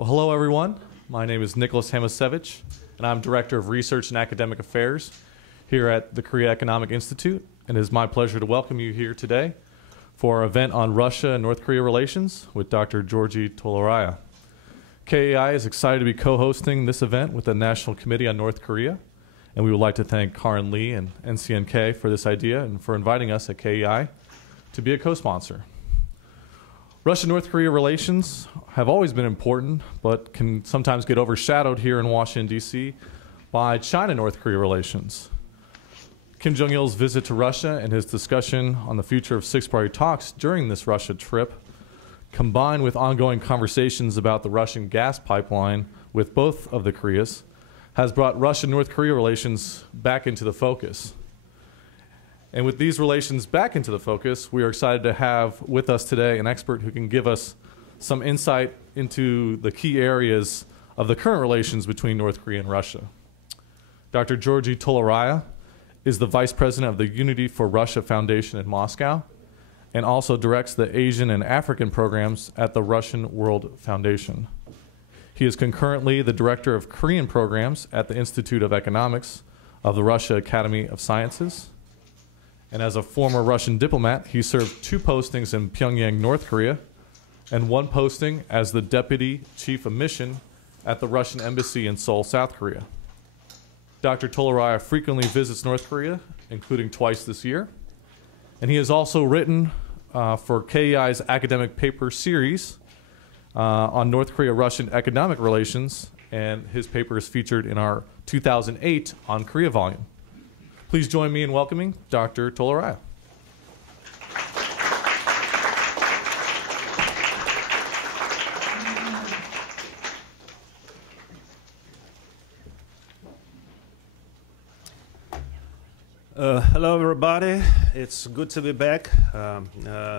Well, hello everyone. My name is Nicholas Hamasevich, and I'm Director of Research and Academic Affairs here at the Korea Economic Institute, and it is my pleasure to welcome you here today for our event on Russia and North Korea relations with Dr. Georgy Toloraya. KAI is excited to be co-hosting this event with the National Committee on North Korea, and we would like to thank concurrently and NCNK for this idea and for inviting us at KAI to be a co-sponsor. Russia-North Korea relations have always been important, but can sometimes get overshadowed here in Washington, D.C. by China-North Korea relations. Kim Jong-il's visit to Russia and his discussion on the future of six-party talks during this Russia trip, combined with ongoing conversations about the Russian gas pipeline with both of the Koreas, has brought Russia-North Korea relations back into the focus. And with these relations back into the focus, we are excited to have with us today an expert who can give us some insight into the key areas of the current relations between North Korea and Russia. Dr. Georgy Toloraya is the Vice President of the Unity for Russia Foundation in Moscow and also directs the Asian and African programs at the Russian World Foundation. He is concurrently the Director of Korean programs at the Institute of Economics of the Russia Academy of Sciences. And as a former Russian diplomat, he served 2 postings in Pyongyang, North Korea, and 1 posting as the Deputy Chief of Mission at the Russian Embassy in Seoul, South Korea. Dr. Toloraya frequently visits North Korea, including twice this year, and he has also written for KEI's academic paper series on North Korea-Russian economic relations, and his paper is featured in our 2008 On Korea volume. Please join me in welcoming Dr. Toloraya. Hello, everybody. It's good to be back.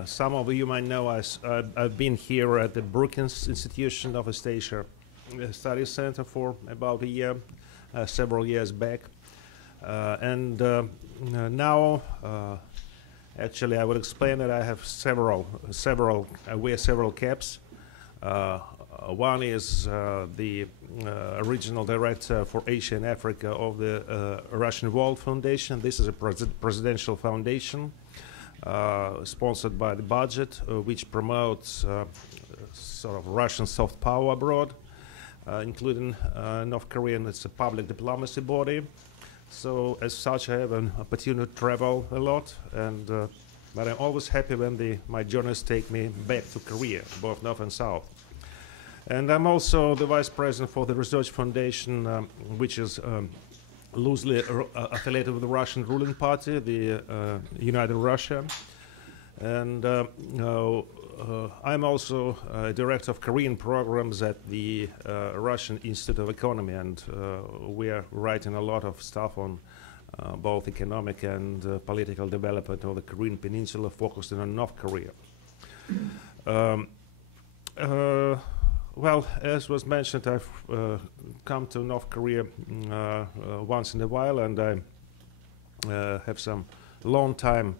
Some of you might know I've been here at the Brookings Institution of East Asia Studies Center for about a year, several years back. Now, actually, I will explain that I have wear several caps. One is the original director for Asia and Africa of the Russian World Foundation. This is a presidential foundation sponsored by the budget, which promotes sort of Russian soft power abroad, including North Korean. It's a public diplomacy body. So as such, I have an opportunity to travel a lot, but I'm always happy when my journeys take me back to Korea, both North and South. And I'm also the Vice President for the Research Foundation, which is loosely affiliated with the Russian ruling party, the United Russia. And I'm also Director of Korean programs at the Russian Institute of Economy, and we are writing a lot of stuff on both economic and political development of the Korean Peninsula, focusing on North Korea. Well, as was mentioned, I've come to North Korea once in a while, and I have some long time,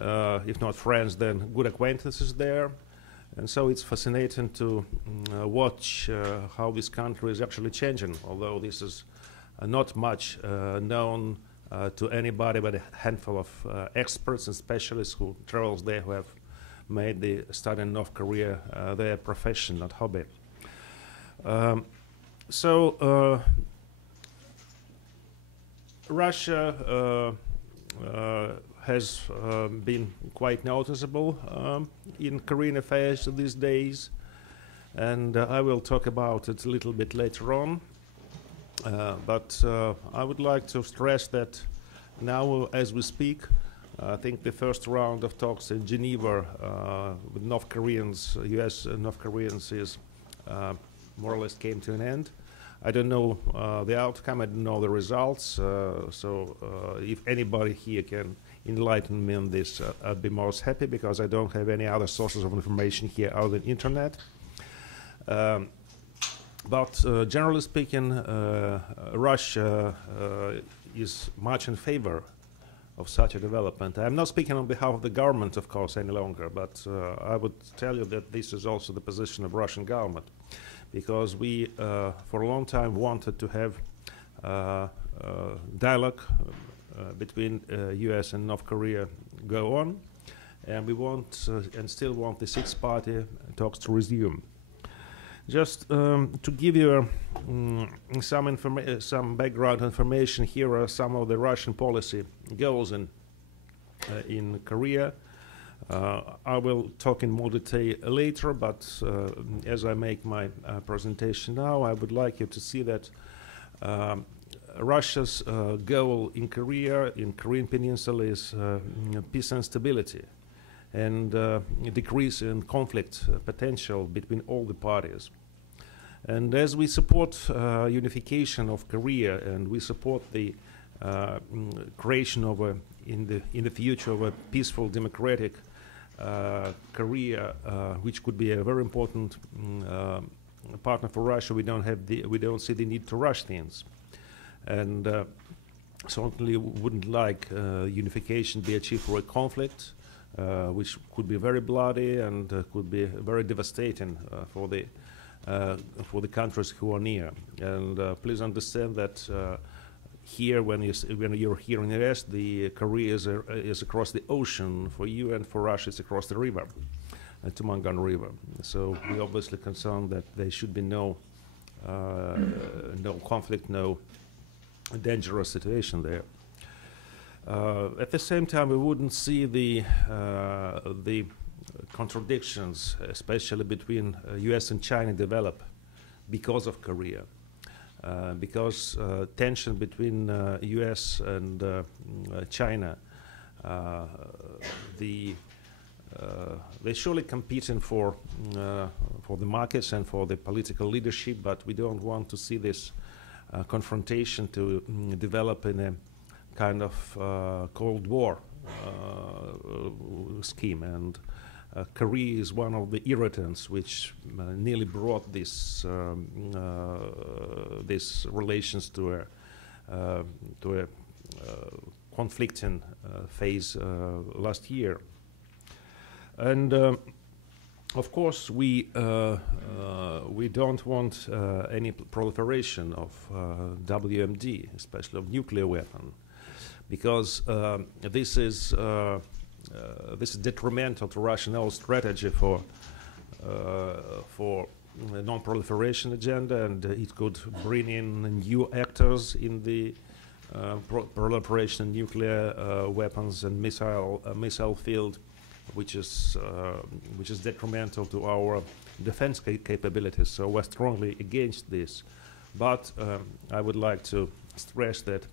if not friends, then good acquaintances there. And so it's fascinating to watch how this country is actually changing, although this is not much known to anybody but a handful of experts and specialists who travels there, who have made the study in North Korea their profession, not hobby. Russia has been quite noticeable in Korean affairs these days, and I will talk about it a little bit later on. But I would like to stress that now, as we speak, I think the first round of talks in Geneva with North Koreans, U.S. and North Koreans, is more or less came to an end. I don't know the outcome, I don't know the results, so if anybody here can enlighten me on this, I'd be most happy, because I don't have any other sources of information here other than internet. But generally speaking, Russia is much in favor of such a development. I'm not speaking on behalf of the government, of course, any longer, but I would tell you that this is also the position of Russian government, because we, for a long time, wanted to have dialogue between U.S. and North Korea go on, and we want and still want the six-party talks to resume. Just to give you some background information, here are some of the Russian policy goals in Korea. I will talk in more detail later, but as I make my presentation now, I would like you to see that Russia's goal in Korean Peninsula is peace and stability, and decrease in conflict potential between all the parties. And as we support unification of Korea, and we support the creation of in the future of a peaceful, democratic Korea, which could be a very important partner for Russia, we don't see the need to rush things, and certainly wouldn't like unification be achieved through a conflict, which could be very bloody and could be very devastating for the countries who are near. And please understand that here, when you're here in the West, the Korea is across the ocean for you, and for Russia it's across the river, Tumangan River. So we're obviously concerned that there should be no conflict, no dangerous situation there. At the same time, we wouldn't see the contradictions, especially between U.S. and China, develop because of Korea. Because tension between U.S. and China, they surely competing for the markets and for the political leadership, but we don't want to see this confrontation to develop in a kind of Cold War scheme. And Korea is one of the irritants which nearly brought this these relations to a conflicting phase last year. And of course, we don't want any proliferation of WMD, especially of nuclear weapon, because this is detrimental to Russian oil strategy for a non-proliferation agenda, and it could bring in new actors in the proliferation of nuclear weapons and missile field, which is detrimental to our defense capabilities. So we're strongly against this. But I would like to stress that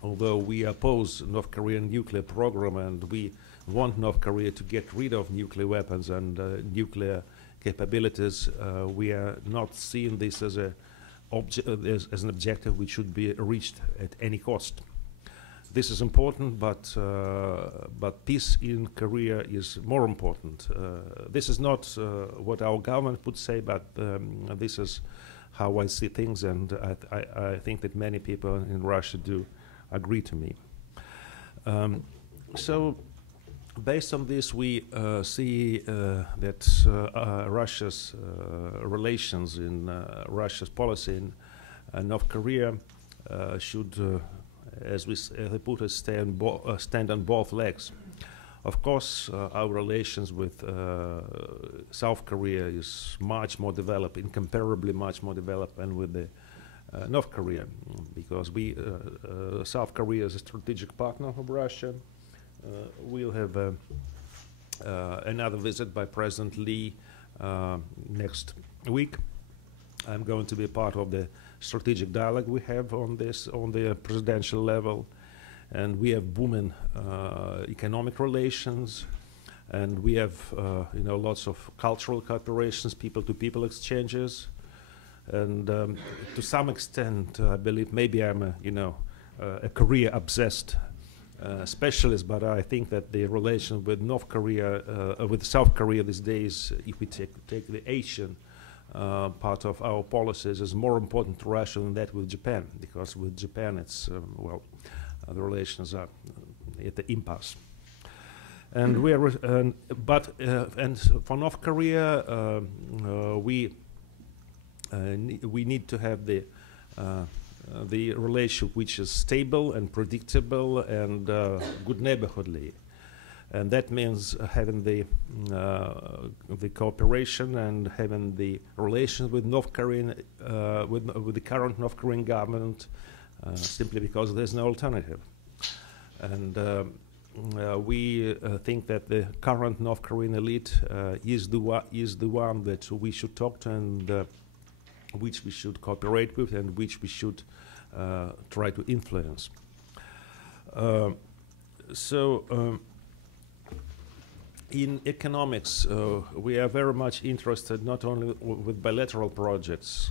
although we oppose North Korean nuclear program and we want North Korea to get rid of nuclear weapons and nuclear capabilities, we are not seeing this as an objective which should be reached at any cost. This is important, but peace in Korea is more important. This is not what our government would say, but this is how I see things, and I think that many people in Russia do agree to me. So based on this, we see that Russia's relations in Russia's policy in North Korea should, as they put it, stand on both legs. Of course, our relations with South Korea is much more developed, incomparably much more developed than with the North Korea, because South Korea is a strategic partner of Russia. We'll have another visit by President Lee next week. I'm going to be a part of the strategic dialogue we have on the presidential level, and we have booming economic relations, and we have lots of cultural cooperations, people-to-people exchanges, and to some extent, I believe maybe I'm a Korea-obsessed specialist, but I think that the relation with North Korea, with South Korea these days, if we take the Asian part of our policies, is more important to Russia than that with Japan, because with Japan it's the relations are at the impasse. And we are, and for North Korea, we need to have the relationship which is stable and predictable and good neighborhoodly. And that means having the cooperation and having the relations with North Korean, with the current North Korean government, simply because there's no alternative. And we think that the current North Korean elite is the one that we should talk to, and which we should cooperate with, and which we should try to influence. In economics, we are very much interested not only with bilateral projects.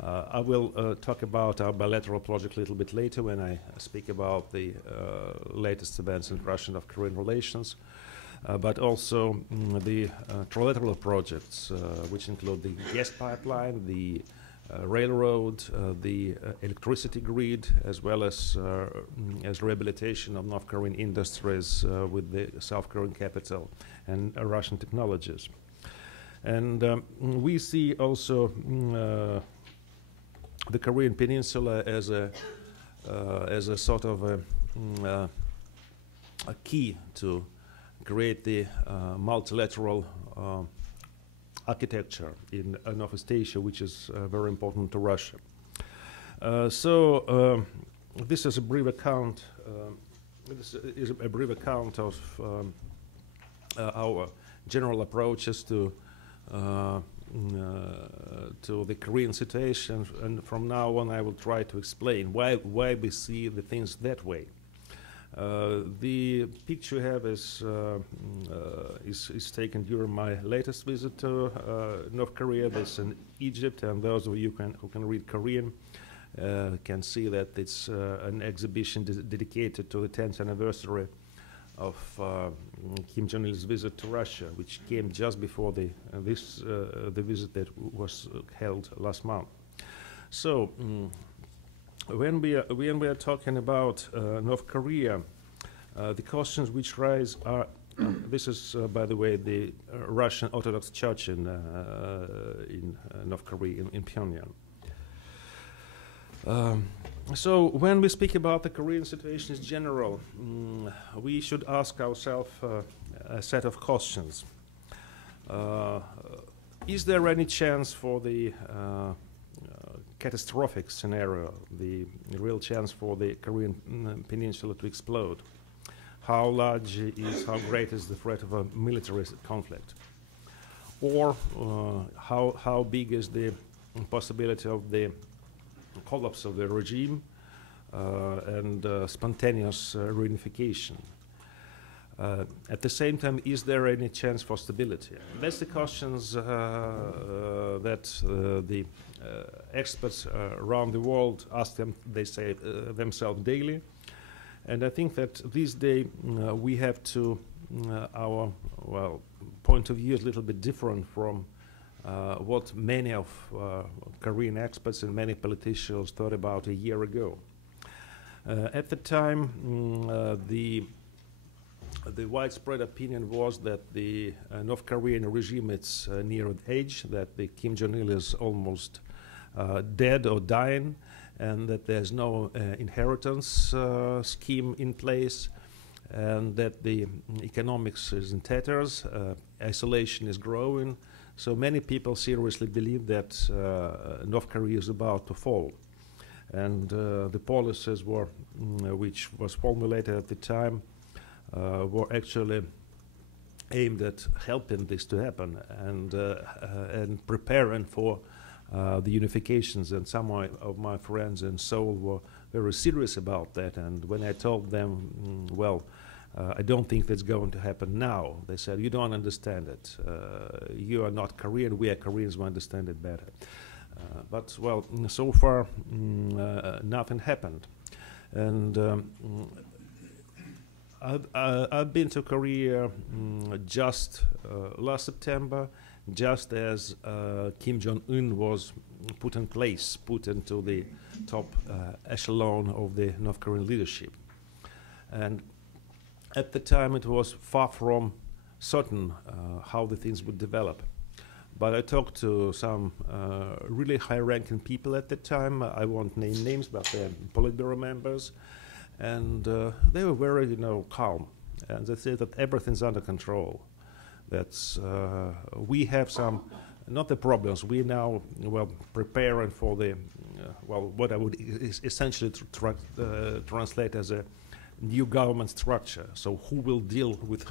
I will talk about our bilateral project a little bit later when I speak about the latest events in Russian-North Korean relations, but also the trilateral projects, which include the gas pipeline, the railroad, the electricity grid, as well as rehabilitation of North Korean industries with the South Korean capital and Russian technologies. And we see also the Korean Peninsula as a sort of a key to create the multilateral architecture in Northeast Asia, which is very important to Russia. This is a brief account. This is a brief account of our general approaches to the Korean situation, and from now on I will try to explain why we see the things that way. The picture you have is taken during my latest visit to North Korea. This in Egypt, and those of you who can read Korean can see that it's an exhibition dedicated to the 10th anniversary of Kim Jong-il's visit to Russia, which came just before the visit that was held last month. So. When we are talking about North Korea, the questions which rise are this is, by the way, the Russian Orthodox Church in North Korea, in Pyongyang. So when we speak about the Korean situation in general, we should ask ourselves a set of questions. Is there any chance for the catastrophic scenario, the real chance for the Korean Peninsula to explode? How great is the threat of a military conflict? Or how big is the possibility of the collapse of the regime and spontaneous reunification? At the same time, is there any chance for stability? That's the questions that the experts around the world ask themselves daily. And I think that this day we have to, our point of view is a little bit different from what many of Korean experts and many politicians thought about a year ago. At the time, the widespread opinion was that the North Korean regime is near age, that the Kim Jong-il is almost dead or dying, and that there's no inheritance scheme in place, and that the economics is in tatters, isolation is growing. So many people seriously believe that North Korea is about to fall. And the policies which was formulated at the time were actually aimed at helping this to happen and preparing for the unifications. And some of my friends in Seoul were very serious about that. And when I told them, I don't think that's going to happen now, they said, you don't understand it. You are not Korean, we are Koreans, we understand it better. But so far nothing happened. And I've been to Korea just last September, just as Kim Jong Un was put into the top echelon of the North Korean leadership. And at the time it was far from certain how the things would develop. But I talked to some really high-ranking people at the time. I won't name names, but they're Politburo members, and they were very, calm. And they said that everything's under control. That's we have some, not the problems. We now preparing for the what I would essentially translate as a new government structure. So who will deal with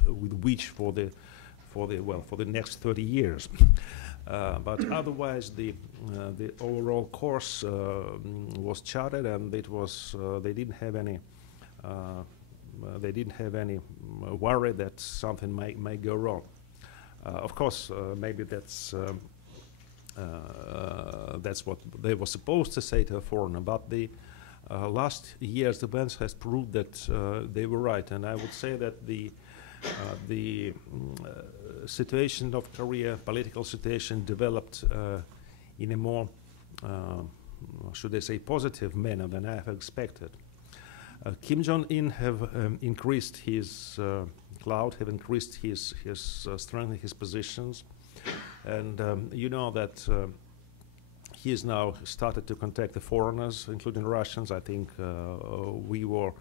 which for the next 30 years? But otherwise, the overall course was charted, and it was they didn't have any worry that something might go wrong. Of course, maybe that's what they were supposed to say to a foreigner, but the last year's events has proved that they were right, and I would say that the situation of Korea, political situation, developed in a more, should I say, positive manner than I have expected. Kim Jong-il have increased his clout, have increased his strength, his positions, and you know that he has now started to contact the foreigners, including Russians. I think we were.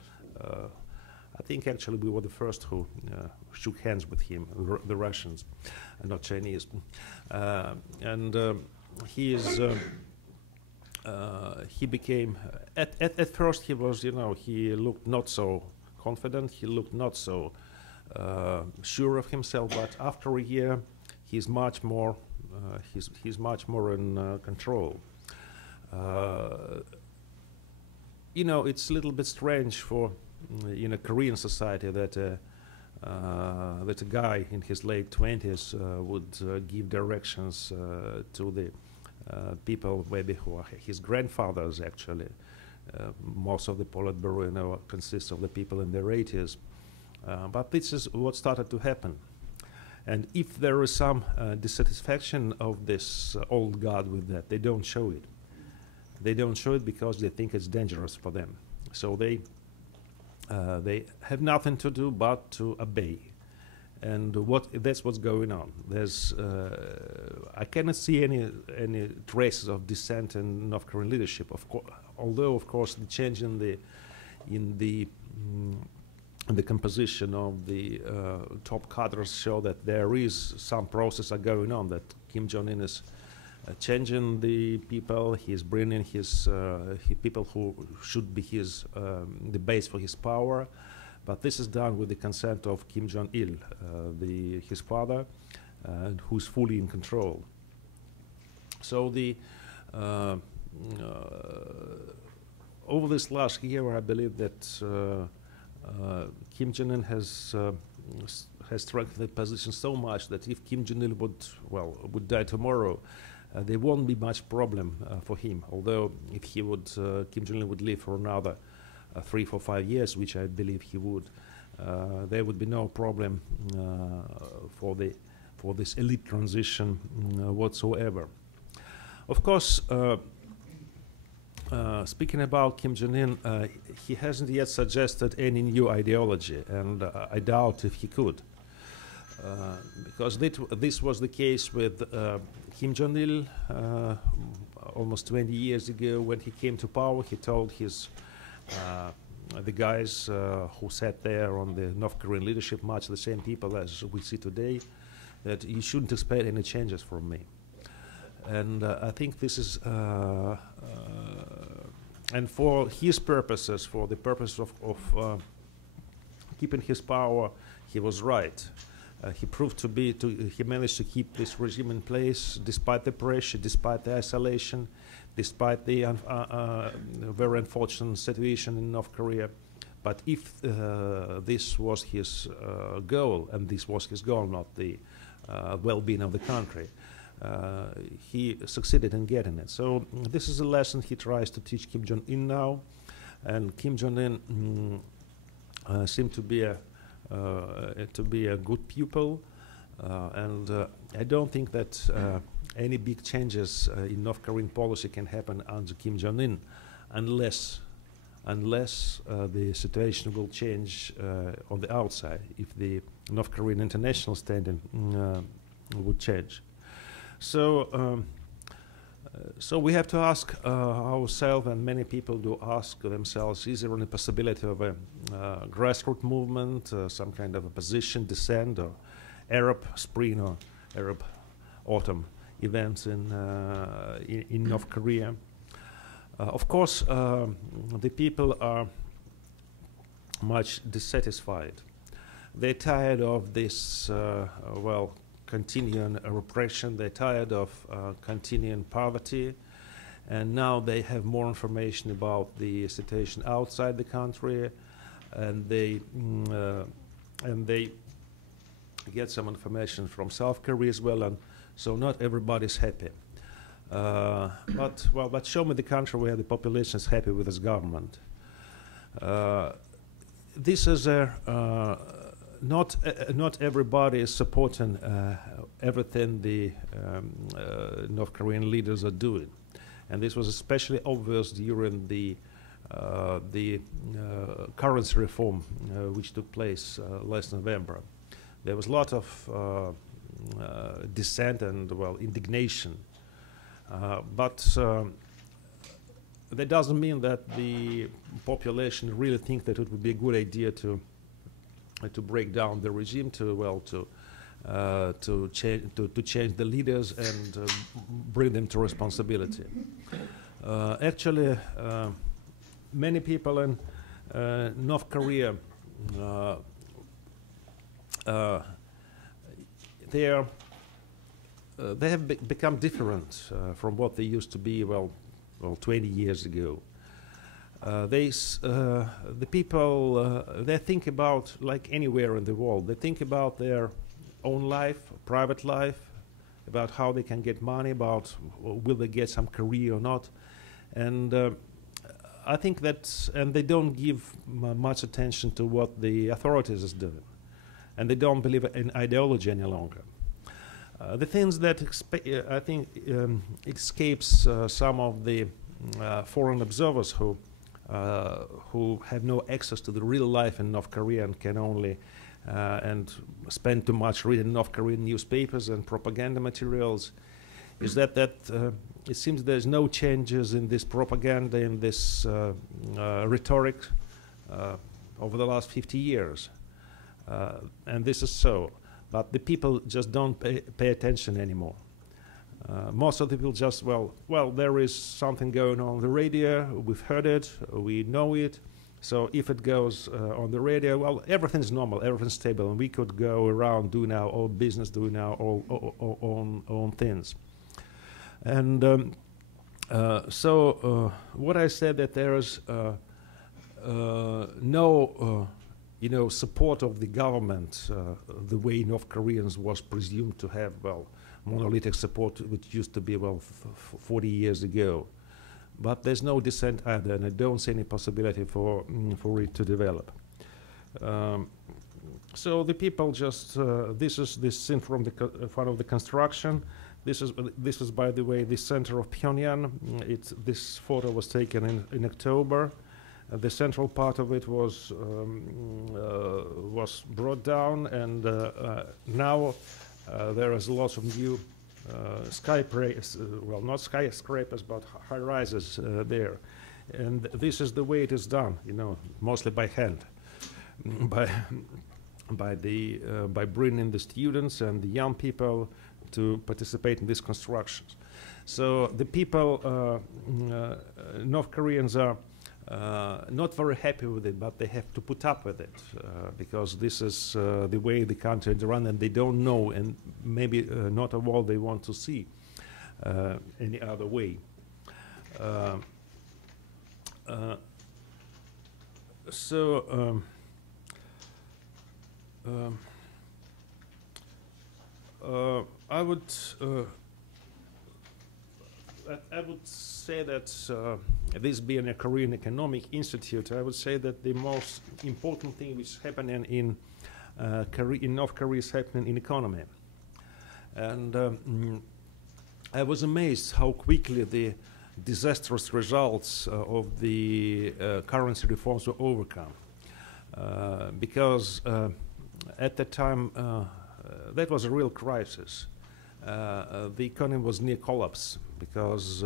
I think actually we were the first who shook hands with him, the Russians, not Chinese. And he is. He became. At first, he was. He looked not so confident. He looked not so sure of himself. But after a year, he's much more. He's much more in control. It's a little bit strange for in a Korean society that a guy in his late 20s would give directions to the people maybe who are his grandfathers. Actually, most of the Politburo consists of the people in their 80s. But this is what started to happen. And if there is some dissatisfaction of this old guard with that, they don't show it. They don't show it because they think it's dangerous for them. So they have nothing to do but to obey. And that's what's going on. There's I cannot see any traces of dissent in North Korean leadership. Although of course the change in the composition of the top cadres show that there is some process going on, that Kim Jong-un is changing the people. He's bringing his people who should be the base for his power. But this is done with the consent of Kim Jong-il, his father, who's fully in control. So over this last year, I believe that Kim Jong-un has strengthened the position so much that if Kim Jong-il would die tomorrow, there won't be much problem for him. Although if Kim Jong-il would live for another 3, 4, 5 years, which I believe he would, there would be no problem for this elite transition whatsoever. Of course, speaking about Kim Jong-un, he hasn't yet suggested any new ideology, and I doubt if he could, because this was the case with Kim Jong-il almost 20 years ago. When he came to power, he told the guys who sat there on the North Korean leadership, much the same people as we see today, that you shouldn't expect any changes from me. And I think this is, and for his purposes, for the purpose of keeping his power, he was right. He proved he managed to keep this regime in place despite the pressure, despite the isolation, despite the very unfortunate situation in North Korea. But if this was his goal, and this was his goal, not the well-being of the country, he succeeded in getting it. So this is a lesson he tries to teach Kim Jong-un now, and Kim Jong-un seemed to be a good pupil, and I don't think that any big changes in North Korean policy can happen under Kim Jong-un unless unless the situation will change on the outside, if the North Korean international standing would change. So, so we have to ask ourselves, and many people do ask themselves, is there any possibility of a grassroots movement, some kind of a position, dissent, or Arab Spring or Arab Autumn events in North Korea? Of course, the people are much dissatisfied. They're tired of this, well, continuing repression. They're tired of continuing poverty, and now they have more information about the situation outside the country, and they get some information from South Korea as well, and so not everybody's happy. But show me the country where the population is happy with its government. This is not everybody is supporting everything the North Korean leaders are doing, and this was especially obvious during the currency reform which took place last November. There was a lot of dissent and, well, indignation. But that doesn't mean that the population really think that it would be a good idea to break down the regime, to change the leaders and bring them to responsibility. Actually, many people in North Korea they have become different from what they used to be, well 20 years ago. The people, they think about, like anywhere in the world, they think about their own life, private life, about how they can get money, about will they get some career or not. And I think that, and they don't give much attention to what the authorities is doing. And they don't believe in ideology any longer. The things that I think escapes some of the foreign observers who have no access to the real life in North Korea and can only and spend too much reading North Korean newspapers and propaganda materials, is that it seems there's no changes in this propaganda, in this rhetoric over the last 50 years. And this is so. But the people just don't pay attention anymore. Most of the people just, well, there is something going on the radio, we've heard it, we know it, so if it goes on the radio, well, everything's normal, everything's stable, and we could go around doing our own business, doing our own things. And so what I said, that there is no support of the government the way North Koreans was presumed to have, well, monolithic support, which used to be, well, 40 years ago. But there's no dissent either, and I don't see any possibility for it to develop. So the people just, this is this scene from the front of the construction. This is, by the way, the center of Pyongyang. This photo was taken in October. The central part of it was brought down, and now there is lots of new well, not skyscrapers, but high rises there. And this is the way it is done, mostly by hand, by bringing the students and the young people to participate in these constructions. So the people, North Koreans are not very happy with it, but they have to put up with it because this is the way the country is run, and they don't know, and maybe not of all they want to see any other way. I would say that this being a Korean Economic Institute, I would say that the most important thing which is happening in North Korea is happening in economy. And I was amazed how quickly the disastrous results of the currency reforms were overcome. Because at that time, that was a real crisis. The economy was near collapse because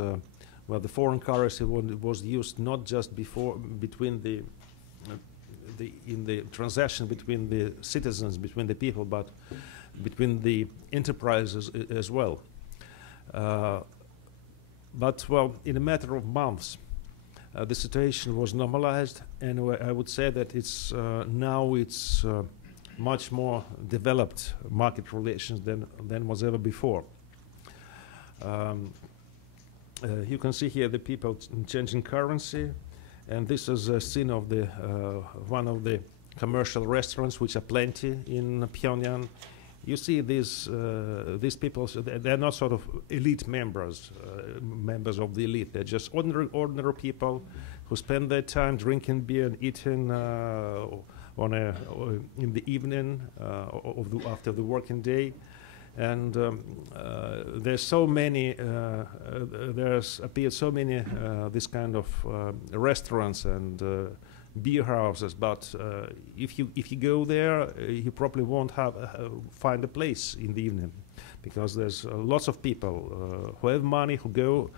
well, the foreign currency was used not just between in the transaction between the citizens, between the people, but between the enterprises as well. But well, in a matter of months, the situation was normalized, and I would say that it's now it's much more developed market relations than was ever before. You can see here the people changing currency, and this is a scene of the one of the commercial restaurants, which are plenty in Pyongyang. You see these people, so they're not sort of elite members of the elite. They're just ordinary people who spend their time drinking beer and eating in the evening after the working day. And there's so many, there's appeared so many this kind of restaurants and beer houses, but if you go there, you probably won't find a place in the evening, because there's lots of people who have money, who go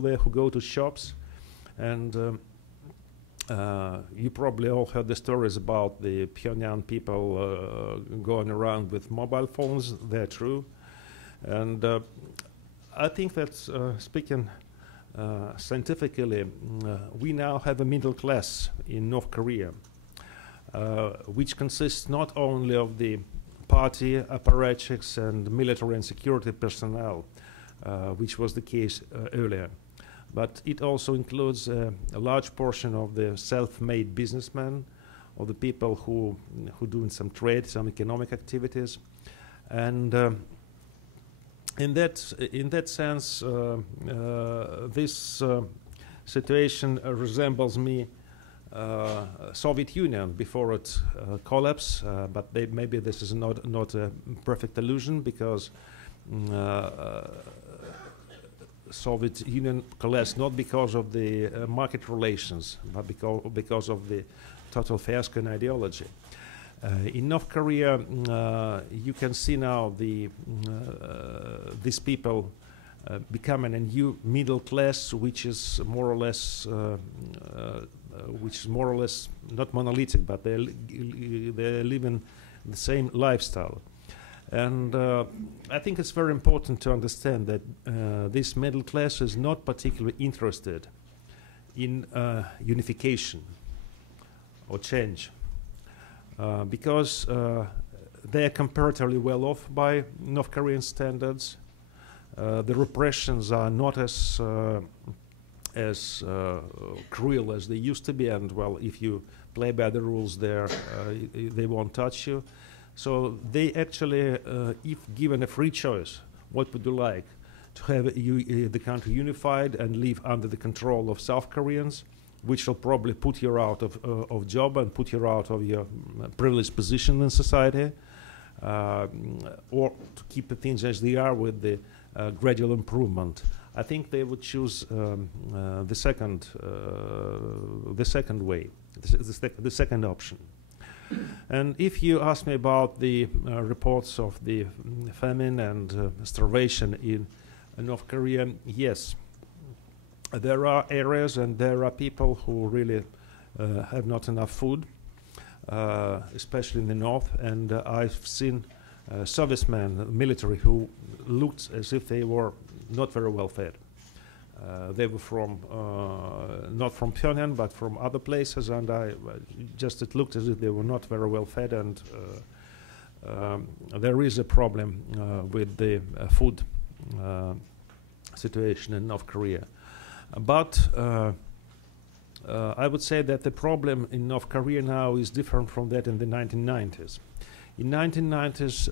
there, who go to shops, and you probably all heard the stories about the Pyongyang people going around with mobile phones. They're true, and I think that speaking scientifically, we now have a middle class in North Korea, which consists not only of the party apparatchiks and military and security personnel, which was the case earlier, but it also includes a large portion of the self-made businessmen, or the people who do some trade, some economic activities, and in that sense, this situation resembles Soviet Union before it collapsed, but maybe this is not a perfect illusion, because Soviet Union collapsed not because of the market relations, but because of the total fiasco in ideology. In North Korea, you can see now these people becoming a new middle class, which is more or less not monolithic, but they're living the same lifestyle. And I think it's very important to understand that this middle class is not particularly interested in unification or change. Because they are comparatively well off by North Korean standards. The repressions are not as cruel as they used to be, and well, if you play by the rules there, they won't touch you. So they actually, if given a free choice, what would you like? To have the country unified and live under the control of South Koreans, which will probably put you out of job and put you out of your privileged position in society, or to keep the things as they are with the gradual improvement. I think they would choose the second way, the second option. And if you ask me about the reports of the famine and starvation in North Korea, yes. There are areas and there are people who really have not enough food, especially in the north. And I've seen servicemen, military, who looked as if they were not very well fed. They were from, not from Pyongyang, but from other places, and it looked as if they were not very well fed, and there is a problem with the food situation in North Korea. But I would say that the problem in North Korea now is different from that in the 1990s. In 1990s,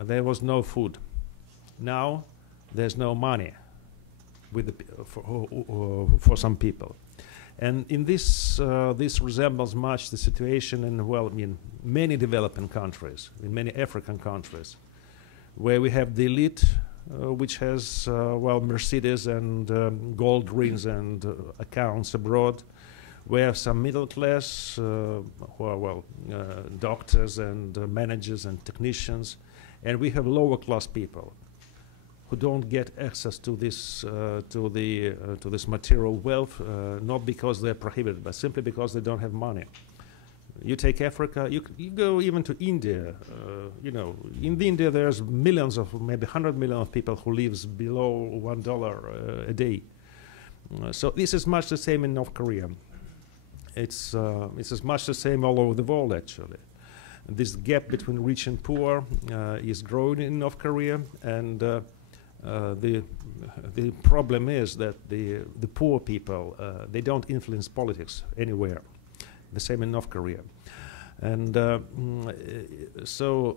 there was no food. Now, there's no money with for some people. And in this, this resembles much the situation in many developing countries, in many African countries, where we have the elite which has, well, Mercedes and gold rings and accounts abroad. We have some middle class who are, well, doctors and managers and technicians. And we have lower class people who don't get access to this to this material wealth, not because they're prohibited, but simply because they don't have money. You take Africa, you go even to India. You know, in India there's millions of, maybe 100 million of people who lives below $1 a day. So this is much the same in North Korea. It's as much the same all over the world, actually. This gap between rich and poor is growing in North Korea, and the problem is that the poor people, they don't influence politics anywhere. The same in North Korea. And so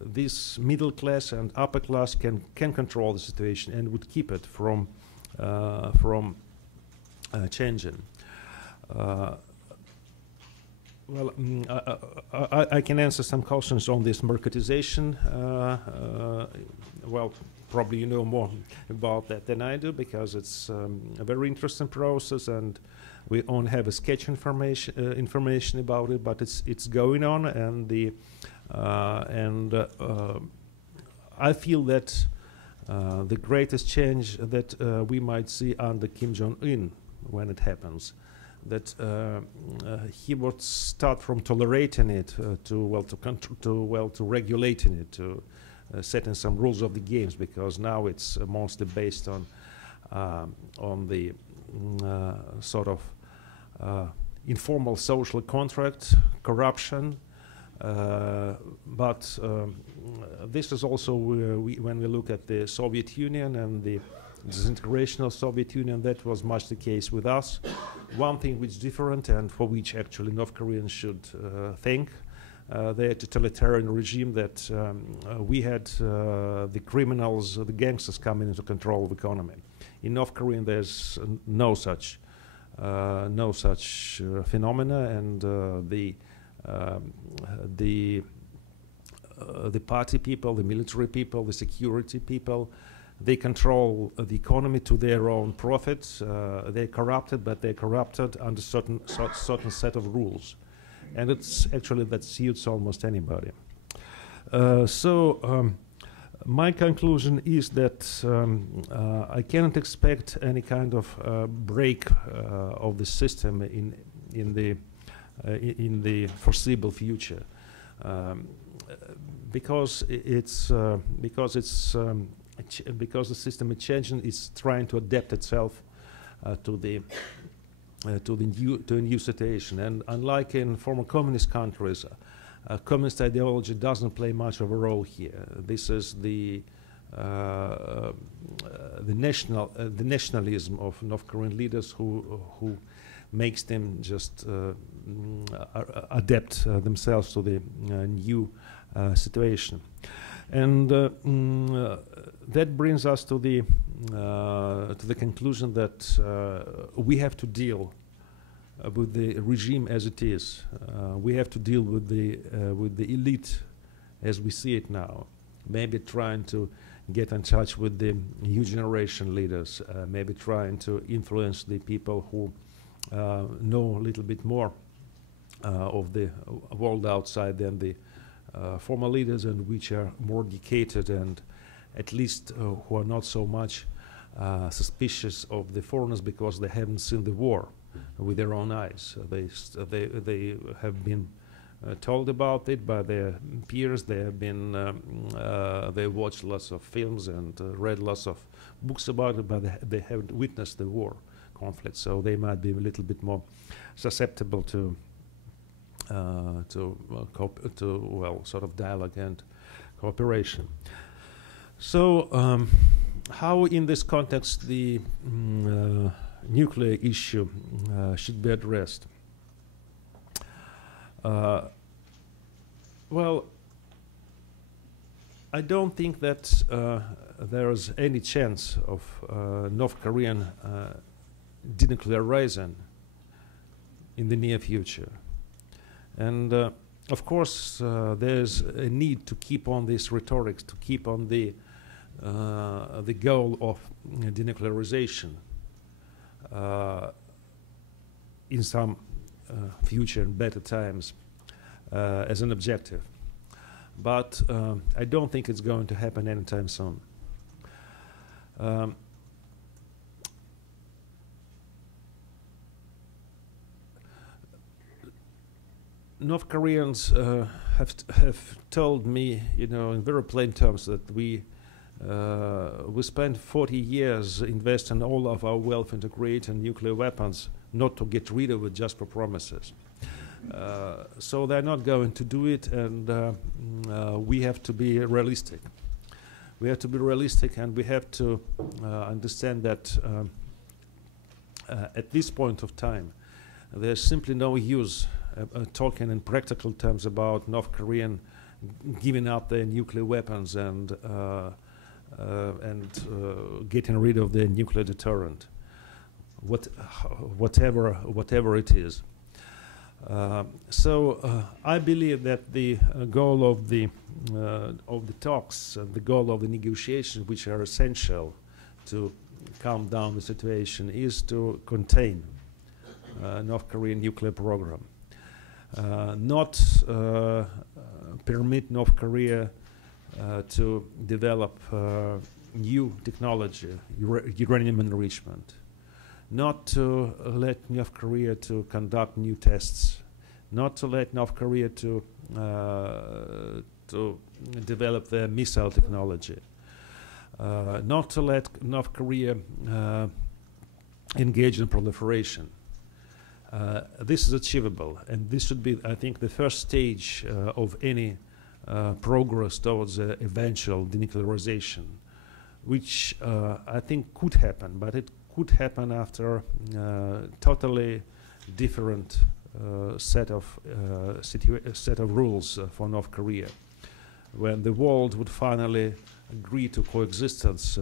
this middle class and upper class can control the situation and would keep it from changing. Well, I can answer some questions on this marketization. Well, probably you know more about that than I do, because it's a very interesting process, and we only have a sketch information about it, but it's going on, and I feel that the greatest change that we might see under Kim Jong-il when it happens, that he would start from tolerating it to regulating it, to setting some rules of the games, because now it's mostly based on the sort of informal social contract, corruption. But this is also when we look at the Soviet Union and the disintegration of Soviet Union, that was much the case with us. One thing which is different, and for which actually North Koreans should thank the totalitarian regime, that we had the criminals, the gangsters coming into control of the economy. In North Korea, there's no such phenomena, and the party people, the military people, the security people, they control the economy to their own profit. They're corrupted, but they're corrupted under certain set of rules, and it's actually that suits almost anybody. My conclusion is that I cannot expect any kind of break of the system in the foreseeable future, because the system is changing, is trying to adapt itself to a new situation. And unlike in former communist countries, communist ideology doesn't play much of a role here. This is the nationalism of North Korean leaders who makes them just adapt themselves to the new situation. And that brings us to the conclusion that we have to deal with the regime as it is. We have to deal with the elite as we see it now. Maybe trying to get in touch with the new generation leaders. Maybe trying to influence the people who know a little bit more of the world outside than the former leaders, and which are more educated and at least who are not so much suspicious of the foreigners because they haven't seen the war with their own eyes. They have been told about it by their peers. They have been they watched lots of films and read lots of books about it, but they haven't witnessed the war conflict. So they might be a little bit more susceptible to sort of dialogue and cooperation. So how in this context the nuclear issue should be addressed? Well, I don't think that there is any chance of North Korean denuclearizing in the near future. And of course, there's a need to keep on this rhetoric, to keep on the the goal of denuclearization in some future and better times as an objective. But I don't think it's going to happen anytime soon. North Koreans have told me, in very plain terms, that we spent 40 years investing all of our wealth into creating nuclear weapons, not to get rid of it just for promises. So they're not going to do it, and we have to be realistic. We have to be realistic, and we have to understand that at this point of time, there's simply no use talking in practical terms about North Korean giving up their nuclear weapons and getting rid of their nuclear deterrent, whatever it is. So I believe that the goal of the talks, the goal of the negotiations, which are essential to calm down the situation, is to contain North Korean nuclear program, not permit North Korea to develop new technology, uranium enrichment, not to let North Korea to conduct new tests, not to let North Korea to develop their missile technology, not to let North Korea engage in proliferation. This is achievable, and this should be, I think, the first stage of any progress towards eventual denuclearization, which I think could happen, but it could happen after totally different set of rules for North Korea, when the world would finally agree to coexistence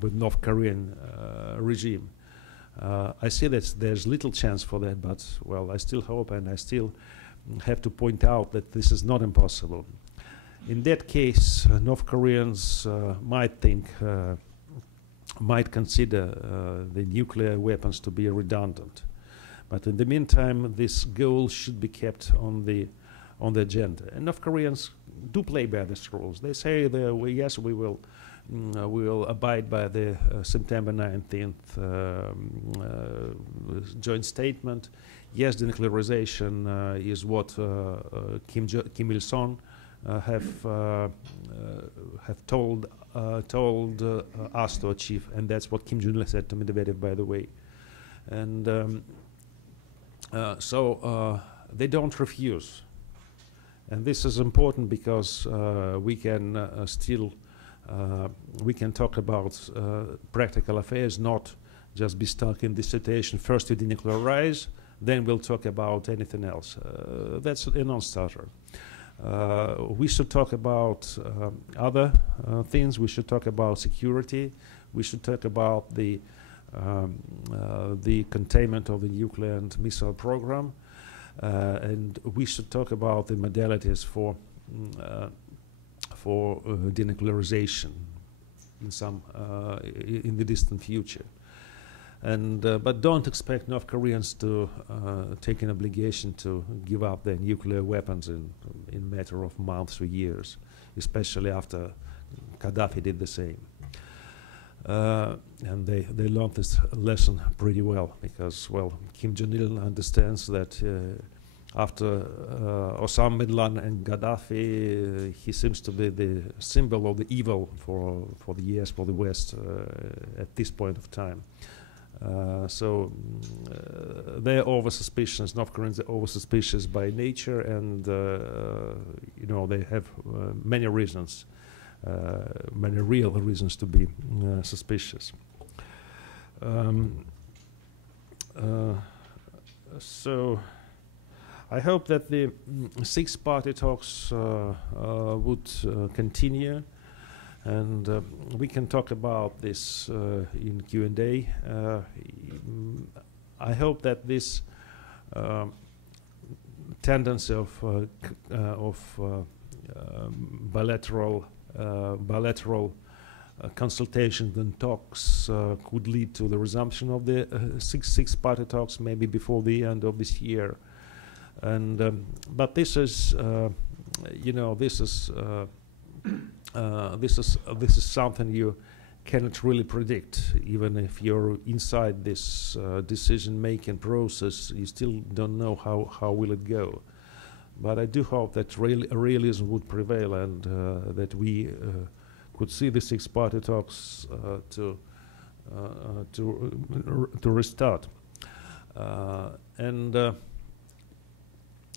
with North Korean regime. I see that there's little chance for that, but well, I still hope, and I still have to point out that this is not impossible. In that case, North Koreans might consider the nuclear weapons to be redundant. But in the meantime, this goal should be kept on the agenda. And North Koreans do play by these rules. They say that yes, we will abide by the September 19th joint statement. Yes, denuclearization is what Kim Il-sung have told us to achieve, and that's what Kim Jong-il said to Medvedev, by the way. And so they don't refuse, and this is important because we can talk about practical affairs, not just be stuck in this situation. First we denuclearize, then we'll talk about anything else. That's a non-starter. We should talk about other things. We should talk about security. We should talk about the containment of the nuclear and missile program, and we should talk about the modalities for denuclearization in the distant future. And but don't expect North Koreans to take an obligation to give up their nuclear weapons in a matter of months or years, especially after Gaddafi did the same. And they learned this lesson pretty well, because, well, Kim Jong-il understands that after Osama bin Laden and Gaddafi, he seems to be the symbol of the evil for the US, for the West at this point of time. So they're over-suspicious. North Koreans are over-suspicious by nature, and they have many reasons, many real reasons to be suspicious. So I hope that the six-party talks would continue. And we can talk about this in Q&A. I hope that this tendency of bilateral bilateral consultations and talks could lead to the resumption of the six-party talks, maybe before the end of this year. And but this is, you know, this is something you cannot really predict. Even if you're inside this decision-making process, you still don't know how will it go. But I do hope that realism would prevail, and that we could see the six-party talks to restart.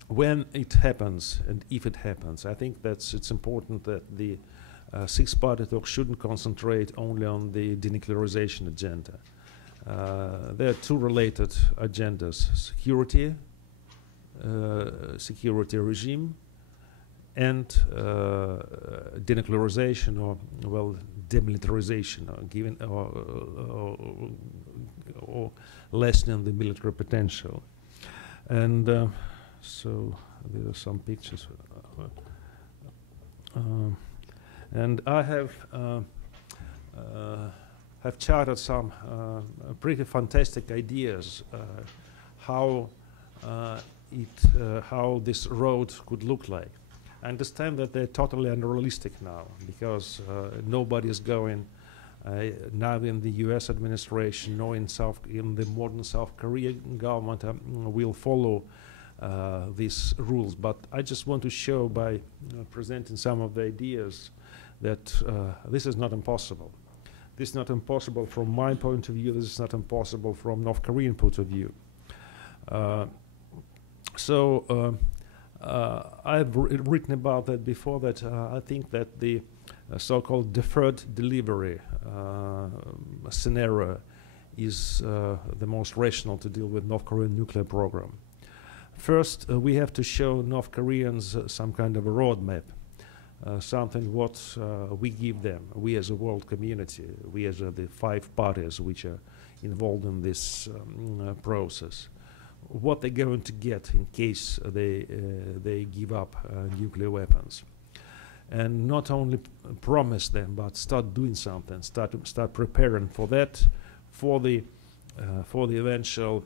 When it happens, and if it happens, I think it's important that the six-party talks shouldn't concentrate only on the denuclearization agenda. There are two related agendas: security regime, and denuclearization, or well, demilitarization, or lessening the military potential. And so there are some pictures. And I have charted some pretty fantastic ideas how this road could look like. I understand that they're totally unrealistic now, because nobody is going, neither in the U.S. administration nor in the modern South Korean government will follow these rules. But I just want to show by presenting some of the ideas that this is not impossible. This is not impossible from my point of view. This is not impossible from North Korean point of view. I've written about that before, that I think that the so-called deferred delivery scenario is the most rational to deal with North Korean nuclear program. First, we have to show North Koreans some kind of a roadmap, something what we give them, we as a world community, we as the 5 parties which are involved in this process, what they're going to get in case they give up nuclear weapons. And not only promise them, but start doing something, start preparing for that, for the eventual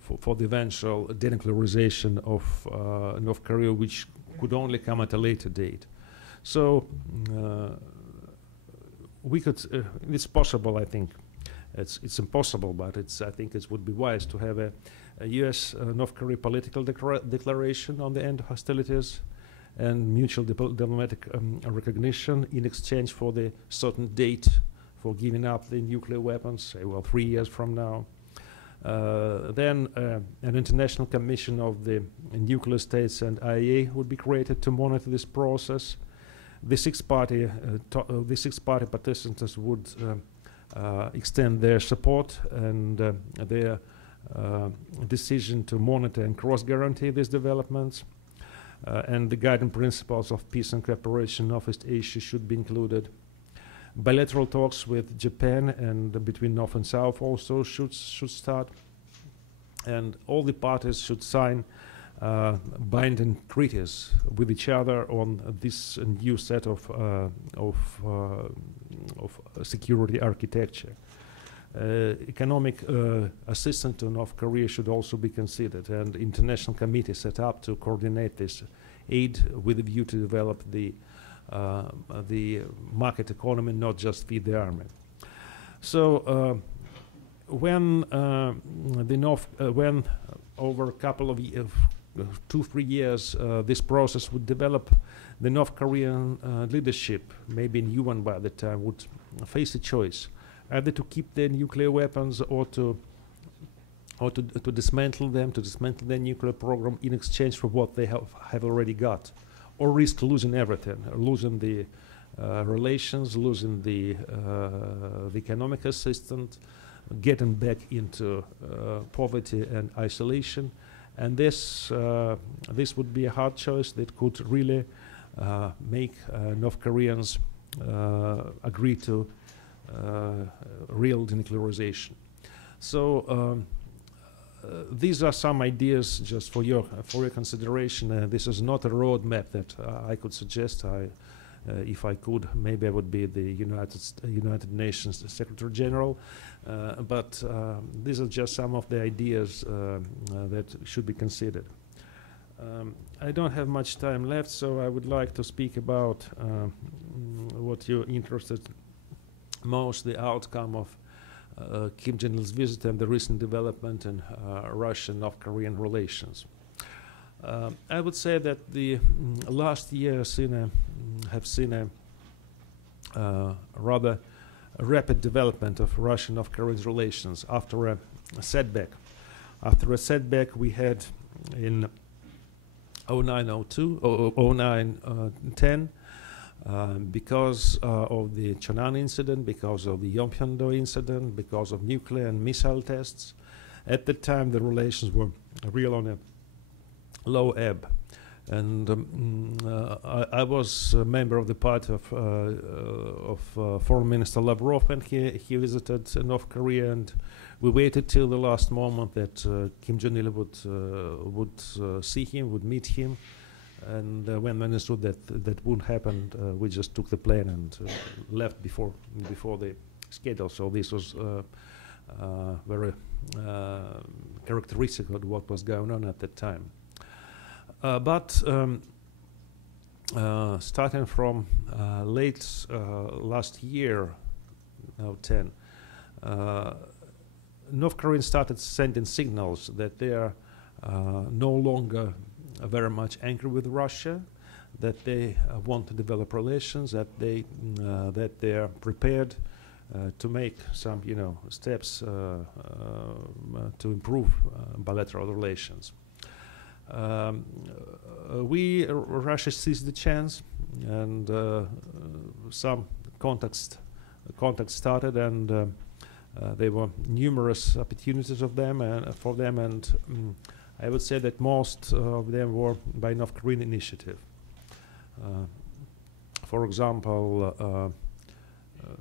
for the eventual denuclearization of North Korea, which could only come at a later date. So we could. It's possible, I think. It's impossible, but I think it would be wise to have a U.S. North Korea political declaration on the end of hostilities and mutual diplomatic recognition in exchange for the certain date for giving up the nuclear weapons, say, well, 3 years from now. Then an international commission of the nuclear states and IAEA would be created to monitor this process. The six-party participants would extend their support and their decision to monitor and cross-guarantee these developments. And the guiding principles of peace and cooperation in Northeast Asia should be included. Bilateral talks with Japan and between North and South also should start. And all the parties should sign binding treaties with each other on this new set of security architecture. Economic assistance to North Korea should also be considered, and international committees set up to coordinate this aid with a view to develop the market economy, not just feed the army. So when over a couple of 2-3 years this process would develop, the North Korean leadership, maybe a new one by the time, would face a choice: either to keep their nuclear weapons or to dismantle them, to dismantle their nuclear program in exchange for what they have already got, or risk losing everything, losing the relations, losing the economic assistance, getting back into poverty and isolation. And this would be a hard choice that could really make North Koreans agree to real denuclearization. So these are some ideas just for your consideration. This is not a roadmap that I could suggest. If I could, maybe I would be the United Nations Secretary General. But these are just some of the ideas that should be considered. I don't have much time left, so I would like to speak about what you're interested most, the outcome of Kim Jong-il's visit and the recent development in Russian-North Korean relations. I would say that the last year have seen a rather rapid development of Russian-North Korean relations after a setback. After a setback we had in 09-10 because of the Jong Un incident, because of the Yongbyon incident, because of nuclear and missile tests. At the time, the relations were real on a low ebb. And I was a member of the party of Foreign Minister Lavrov, and he visited North Korea, and we waited till the last moment that Kim Jong-il would see him, would meet him. And when we understood that that wouldn't happen, we just took the plane and left before the schedule. So this was very characteristic of what was going on at that time. But starting from late last year, now 10, North Koreans started sending signals that they are no longer very much angry with Russia, that they want to develop relations, that they are prepared to make some steps to improve bilateral relations. Russia seized the chance, and some contacts started, and there were numerous opportunities of them for them, and I would say that most of them were by North Korean initiative. For example,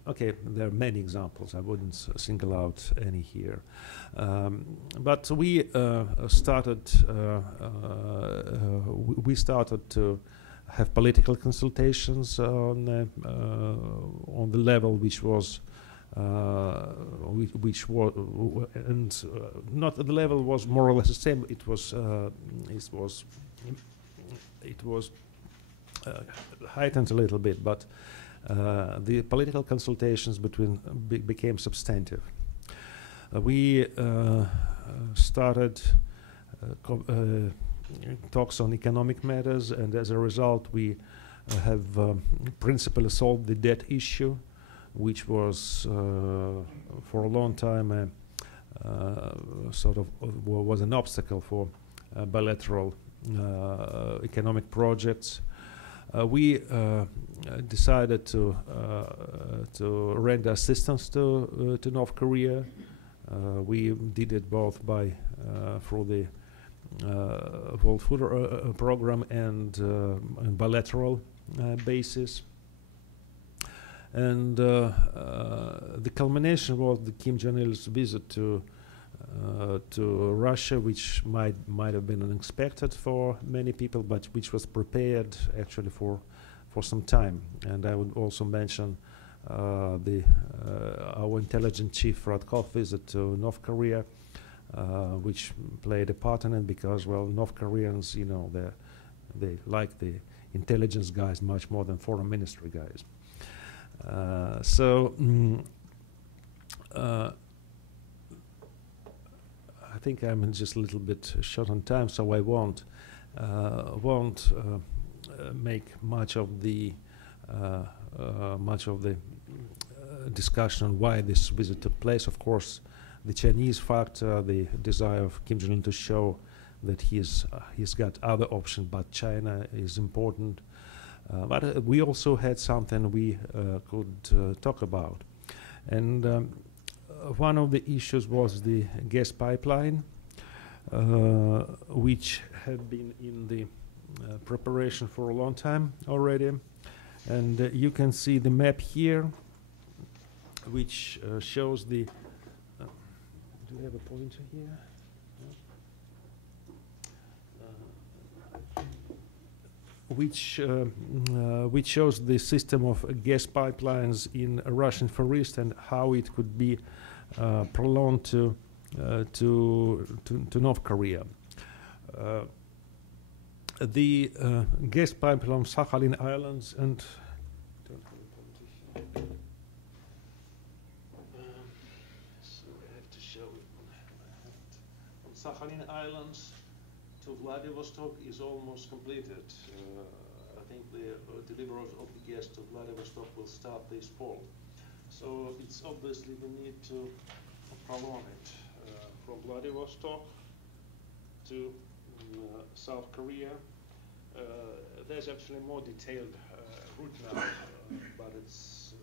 okay, there are many examples. I wouldn't single out any here. But we started to have political consultations on the level which was and not the level was more or less the same. It was heightened a little bit, but the political consultations became substantive. We started talks on economic matters, and as a result, we have principally solved the debt issue, which was for a long time was an obstacle for bilateral economic projects. We decided to render assistance to North Korea. We did it both through the World Food Program and bilateral basis. And the culmination was the Kim Jong-il's visit to Russia, which might have been unexpected for many people, but which was prepared actually for some time. And I would also mention our intelligence chief Radkov's visit to North Korea, which played a part in it because, well, North Koreans, they like the intelligence guys much more than foreign ministry guys. I think I'm just a little bit short on time, so I won't make much of the discussion on why this visit took place. Of course, the Chinese factor, the desire of Kim Jong-un to show that he's got other options, but China is important. But we also had something we could talk about. And one of the issues was the gas pipeline, which had been in the preparation for a long time already. And you can see the map here, which shows the... do you have a pointer here? No? which shows the system of gas pipelines in Russian Far East and how it could be prolonged to North Korea. The gas pipeline Sakhalin Islands and so I have to show it. From Sakhalin Islands to Vladivostok is almost completed. I think the delivery of the gas to Vladivostok will start this fall. So it's obviously we need to prolong it from Vladivostok to South Korea. There's actually more detailed route now, but it's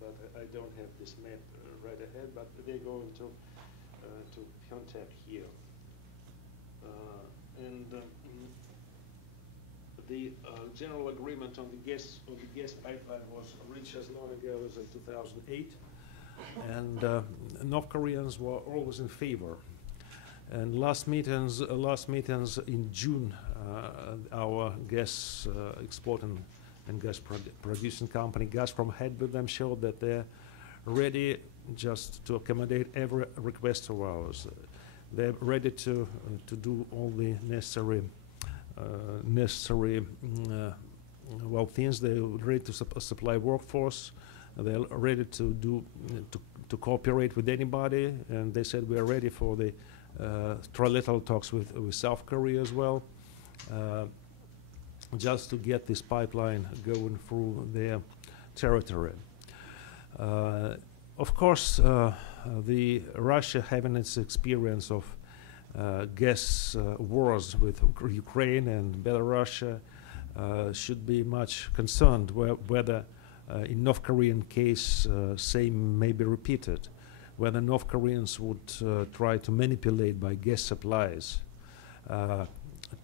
but I don't have this map right ahead. But they're going to Pyeongtaek here, and the general agreement on the gas pipeline was reached as long ago as in 2008, and North Koreans were always in favor. And last meetings in June, our gas exporting and gas producing company Gazprom had with them showed that they're ready just to accommodate every request of ours. They're ready to do all the necessary things. They're ready to supply workforce. They're ready to cooperate with anybody, and they said we are ready for the trilateral talks with South Korea as well, just to get this pipeline going through their territory. Of course, the Russia having its experience of gas wars with Ukraine and Belarus should be much concerned whether in North Korean case same may be repeated, whether North Koreans would try to manipulate by gas supplies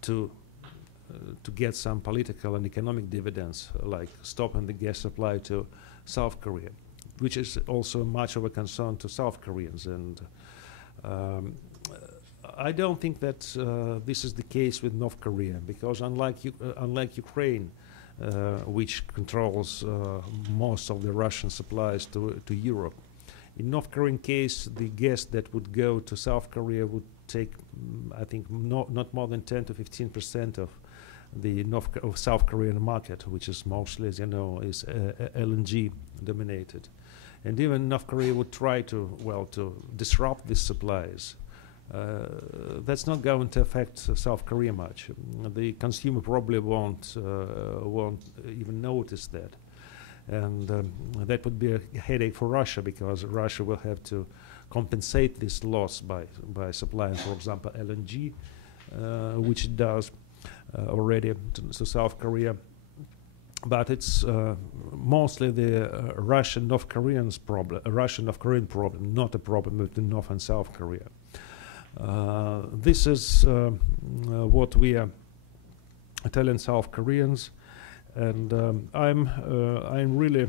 to get some political and economic dividends, like stopping the gas supply to South Korea, which is also much of a concern to South Koreans. And I don't think that this is the case with North Korea, because unlike Ukraine, which controls most of the Russian supplies to Europe, in North Korean case, the gas that would go to South Korea would take, I think, not more than 10 to 15% of the South Korean market, which is mostly, as you know, is LNG dominated. And even North Korea would try to disrupt these supplies. That's not going to affect South Korea much. The consumer probably won't even notice that. And that would be a headache for Russia, because Russia will have to compensate this loss by supplying, for example, LNG, which it does already to South Korea. But it's mostly the Russian-North Korean problem, not a problem between North and South Korea. This is what we are telling South Koreans. And I'm really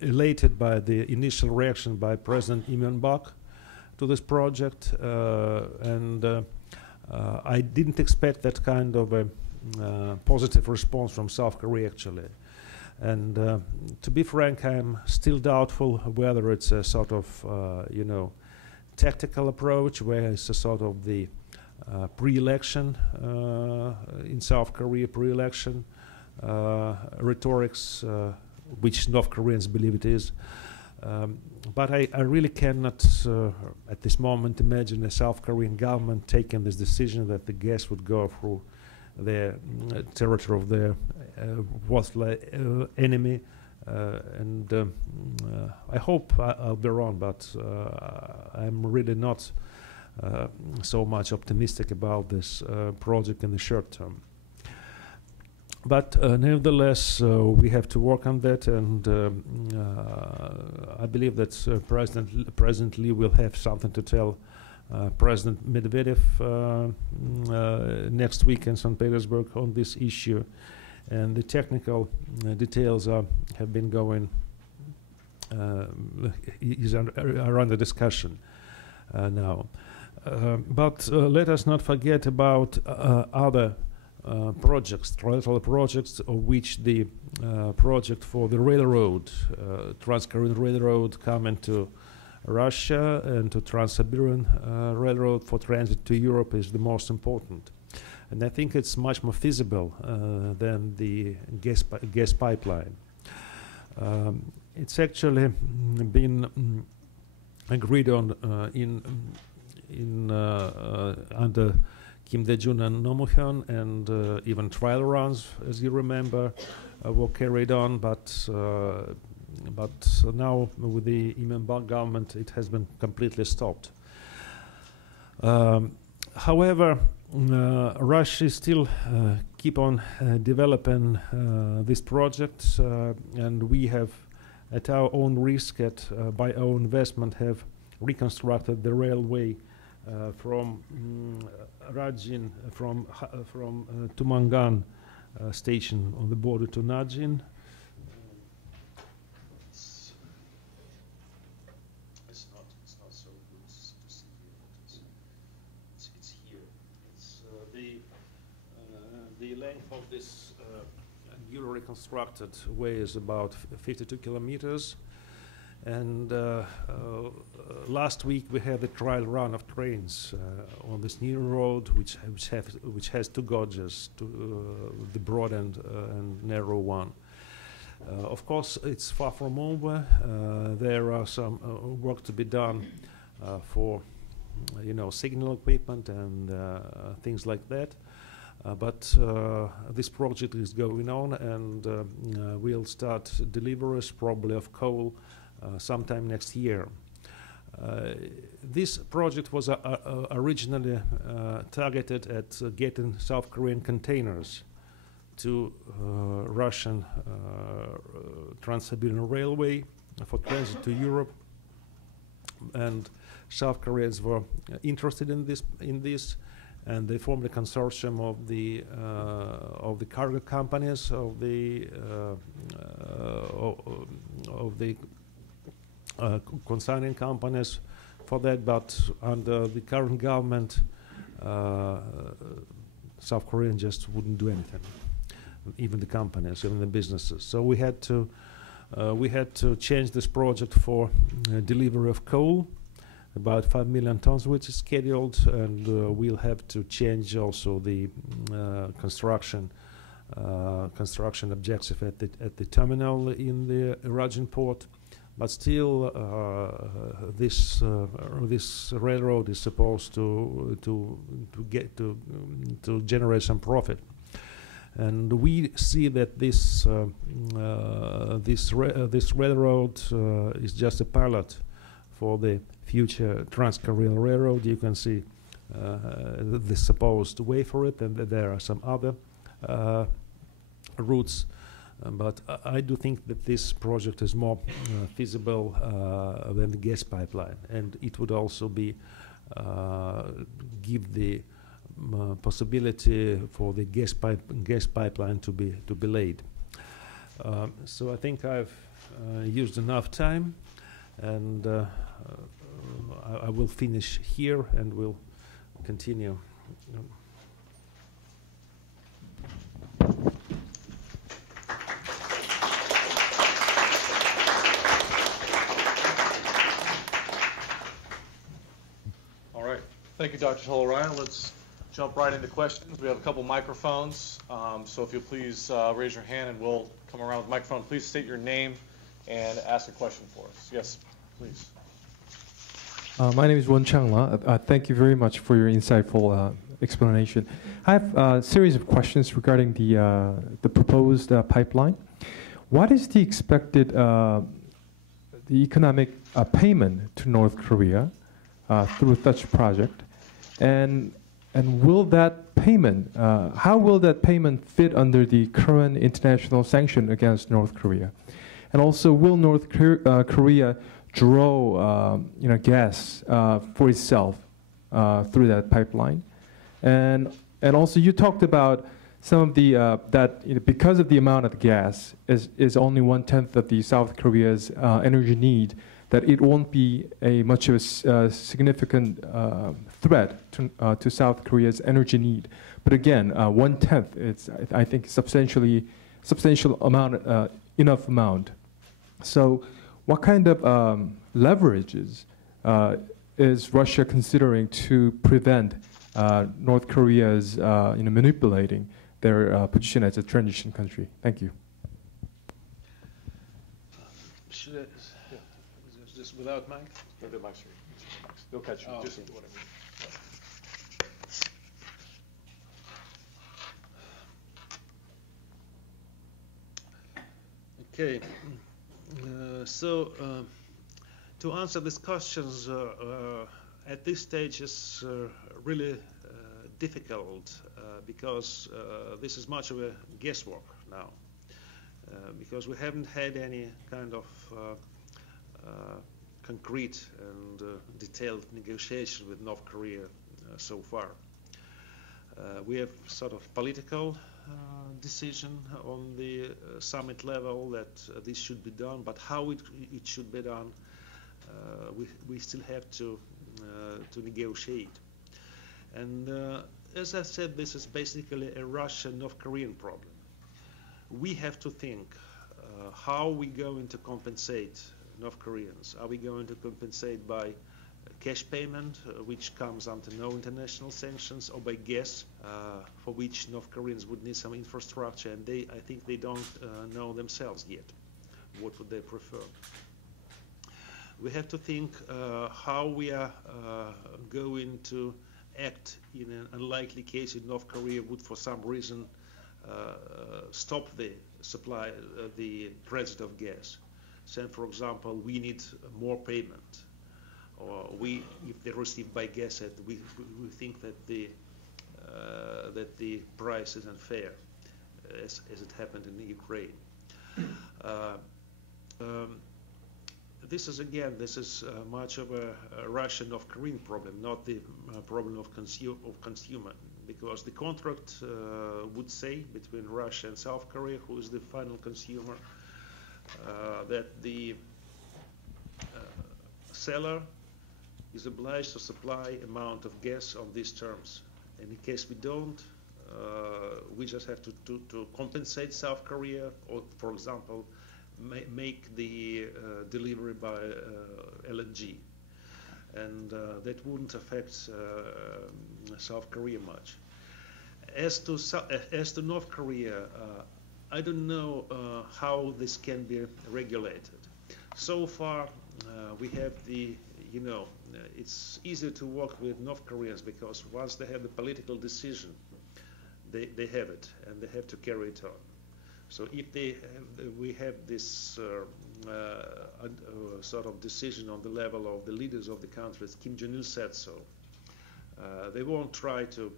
elated by the initial reaction by President Lee Myung-bak to this project, and I didn't expect that kind of a positive response from South Korea, actually. And to be frank, I'm still doubtful whether it's a sort of tactical approach, where it's a sort of the pre-election in South Korea, pre-election rhetorics, which North Koreans believe it is. But I really cannot, at this moment, imagine the South Korean government taking this decision that the gas would go through the territory of their worthwhile enemy. And I hope I'll be wrong, but I'm really not so much optimistic about this project in the short term. But nevertheless, we have to work on that, and I believe that President Lee will have something to tell President Medvedev next week in St. Petersburg on this issue, and the technical details have been going are under discussion now. But let us not forget about other projects, trilateral projects, of which the project for the railroad, Trans-Korean Railroad coming to Russia and to Trans-Siberian Railroad for transit to Europe is the most important. And I think it's much more feasible than the gas pipeline. It's actually been agreed on under Kim Jong-un and Nomuhyun, and even trial runs, as you remember, were carried on. But now with the Imam government, it has been completely stopped. However, Russia still keep on developing this project, and we have, at our own risk, by our investment, have reconstructed the railway from Rajin, from Tumangan station on the border to Najin. It's not so good to see here. It's here. It's the length of this newly reconstructed way is about 52 kilometers. And last week we had a trial run of trains on this new road, which has two gauges, the broad and narrow one. Of course, it's far from over. There are some work to be done for, signal equipment and things like that. But this project is going on, and we'll start deliveries probably of coal sometime next year. This project was originally targeted at getting South Korean containers to Russian Trans-Siberian Railway for transit to Europe, and South Koreans were interested in this, and they formed a consortium of the cargo companies of the consigning companies for that, but under the current government, South Korea just wouldn't do anything, even the companies, even the businesses. So we had to change this project for delivery of coal, about 5 million tons, which is scheduled, and we'll have to change also the construction objective at the terminal in the Rajin port. But still, this railroad is supposed to generate some profit, and we see that this railroad is just a pilot for the future Trans-Korean Railroad. You can see the supposed way for it, and there are some other routes. But I do think that this project is more feasible than the gas pipeline, and it would also be give the possibility for the gas pipeline to be laid. So I think I've used enough time, and I will finish here, and we'll continue. Thank you, Dr. Toloraya. Let's jump right into questions. We have a couple microphones, so if you'll please raise your hand and we'll come around with the microphone. Please state your name and ask a question for us. Yes, please. My name is Won Chang-la. Thank you very much for your insightful explanation. I have a series of questions regarding the proposed pipeline. What is the expected the economic payment to North Korea through such project? And will that payment, how will that payment fit under the current international sanction against North Korea? And also, will North Korea draw gas for itself through that pipeline? And also, you talked about some of the that because of the amount of gas is only 1/10 of the South Korea's energy need, that it won't be a much of a significant threat to South Korea's energy need. But again, 1/10, it's I think substantial amount, enough amount. So, what kind of leverages is Russia considering to prevent North Korea's manipulating their position as a transition country? Thank you. Should I, just without mic? No, the mic's they'll catch you. Oh, Just okay. what I mean. Okay, to answer these questions at this stage is really difficult because this is much of a guesswork now, because we haven't had any kind of concrete and detailed negotiation with North Korea so far. We have sort of political decision on the summit level that this should be done, but how it should be done, we still have to negotiate. And as I said, this is basically a Russian-North Korean problem. We have to think how we going to compensate North Koreans. Are we going to compensate by cash payment, which comes under no international sanctions, or by gas, for which North Koreans would need some infrastructure, and I think they don't know themselves yet what would they prefer. We have to think how we are going to act in an unlikely case if North Korea would, for some reason, stop the supply, the transit of gas. Say, for example, we need more payment, or if they receive by gas, we think that the price is unfair, as it happened in Ukraine. This is much of a Russian-North Korean problem, not the problem of consumer, because the contract would say between Russia and South Korea, who is the final consumer, that the seller is obliged to supply amount of gas on these terms. And in case we don't, we just have to compensate South Korea, or, for example, make the delivery by LNG. And that wouldn't affect South Korea much. As to North Korea, I don't know how this can be regulated. So far, we have it's easier to work with North Koreans because once they have the political decision, they have it and they have to carry it on. So if we have this sort of decision on the level of the leaders of the countries, Kim Jong-il said so, they won't try to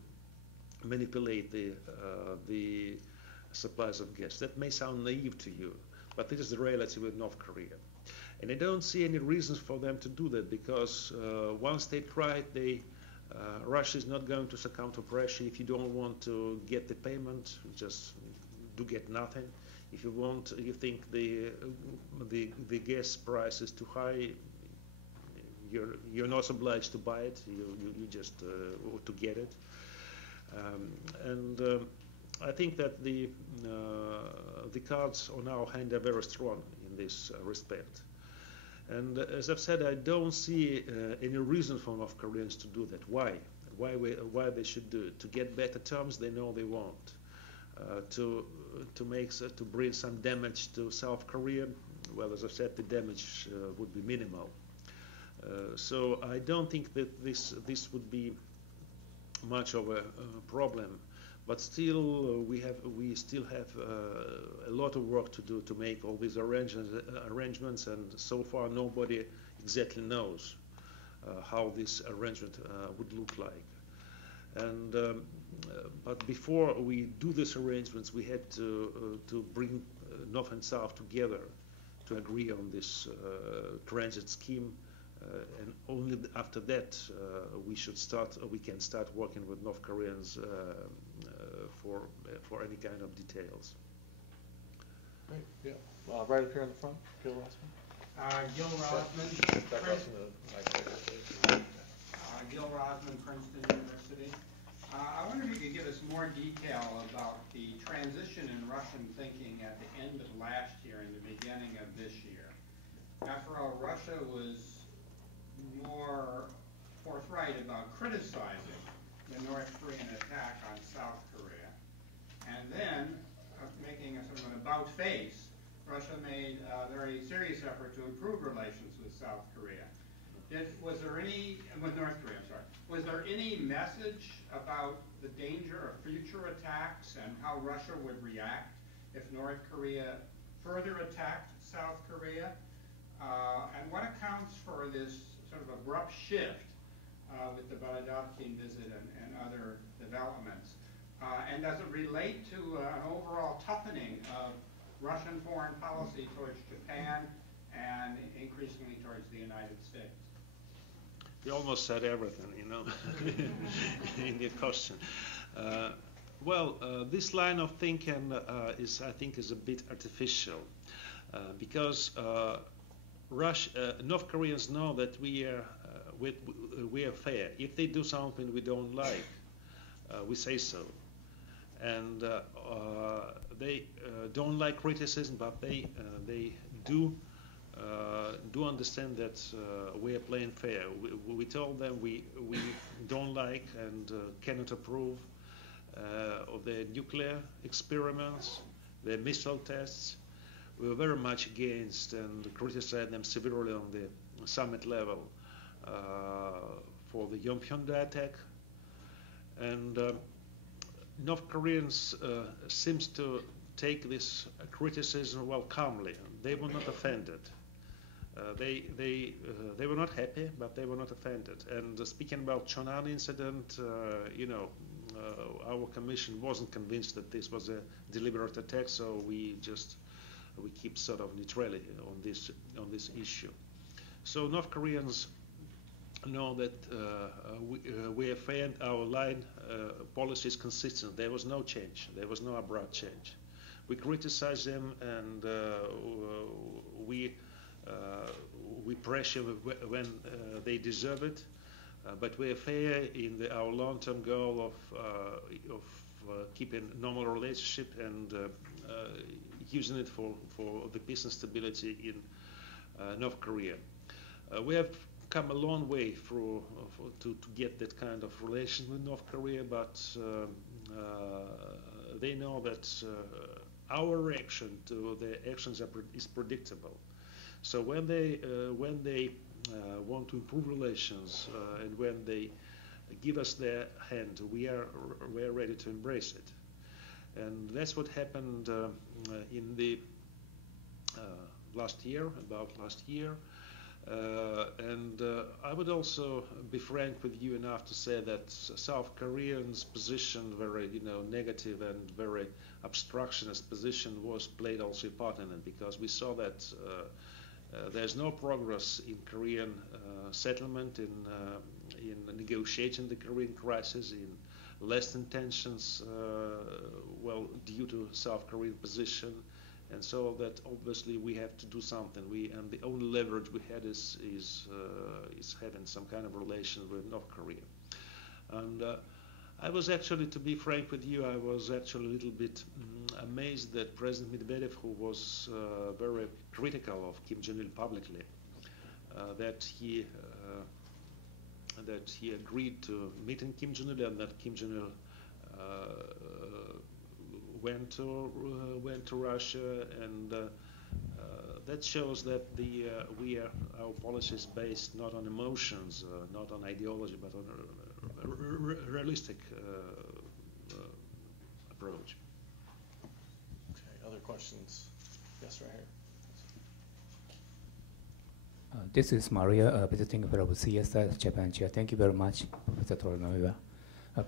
manipulate the supplies of gas. That may sound naive to you, but this is the reality with North Korea. And I don't see any reasons for them to do that, because once they try it, Russia is not going to succumb to pressure. If you don't want to get the payment, just do get nothing. If you think the gas price is too high, you're not obliged to buy it. You just to get it. I think that the cards on our hand are very strong in this respect. And as I've said, I don't see any reason for North Koreans to do that. Why? Why they should do it? To get better terms they know they want. To bring some damage to South Korea. Well, as I said, the damage would be minimal. So I don't think that this would be much of a problem. But still, we still have a lot of work to do to make all these arrangements, and so far nobody exactly knows how this arrangement would look like. And but before we do these arrangements, we had to bring North and South together to agree on this transit scheme, and only after that we can start working with North Koreans for any kind of details. Great. Yeah. Right up here in the front. Feel the last one. Gil Rosman, Gil Rosman, Princeton University. I wonder if you could give us more detail about the transition in Russian thinking at the end of last year and the beginning of this year. After all, Russia was more forthright about criticizing the North Korean attack on South Korea. And then, making a sort of an about-face, Russia made a very serious effort to improve relations with South Korea. Was there any, with North Korea, I'm sorry, was there any message about the danger of future attacks and how Russia would react if North Korea further attacked South Korea? And what accounts for this sort of abrupt shift with the Baladovkin visit and other developments? And does it relate to an overall toughening of Russian foreign policy towards Japan and increasingly towards the United States? You almost said everything, you know, in your question. This line of thinking is, I think, is a bit artificial because North Koreans know that we are fair. If they do something we don't like, we say so. And they don't like criticism, but they do understand that we are playing fair. We told them we don't like and cannot approve of their nuclear experiments, their missile tests. We were very much against and criticized them severely on the summit level for the Yongbyon attack. And North Koreans seems to take this criticism well calmly. They were not offended. They were not happy, but they were not offended. And speaking about Jong Un incident, our commission wasn't convinced that this was a deliberate attack, so we keep sort of neutrality on this issue. So North Koreans know that we have found our line policy is consistent. There was no change. There was no abrupt change. We criticize them and we pressure when they deserve it. But we are fair in our long-term goal of keeping normal relationship and using it for the peace and stability in North Korea. We have come a long way to get that kind of relation with North Korea, but they know that our reaction to their actions is predictable. So when they want to improve relations and when they give us their hand, we are ready to embrace it. And that's what happened in the last year. And I would also be frank with you enough to say that South Koreans' position, very negative and very obstructionist position, was played also a part in it, because we saw that there's no progress in Korean settlement, in negotiating the Korean crisis, in lasting tensions, due to South Korean position. And so that obviously we have to do something. And the only leverage we had is having some kind of relation with North Korea. And I was actually, to be frank with you, I was actually a little bit amazed that President Medvedev, who was very critical of Kim Jong-il publicly, that he agreed to meeting Kim Jong-il, and that Kim Jong-il went to Russia, and that shows that our policy is based not on emotions, not on ideology, but on a realistic approach. Okay, other questions? Yes, right here. This is Maria, visiting from CSI Japan Chair. Thank you very much, Professor Toloraya.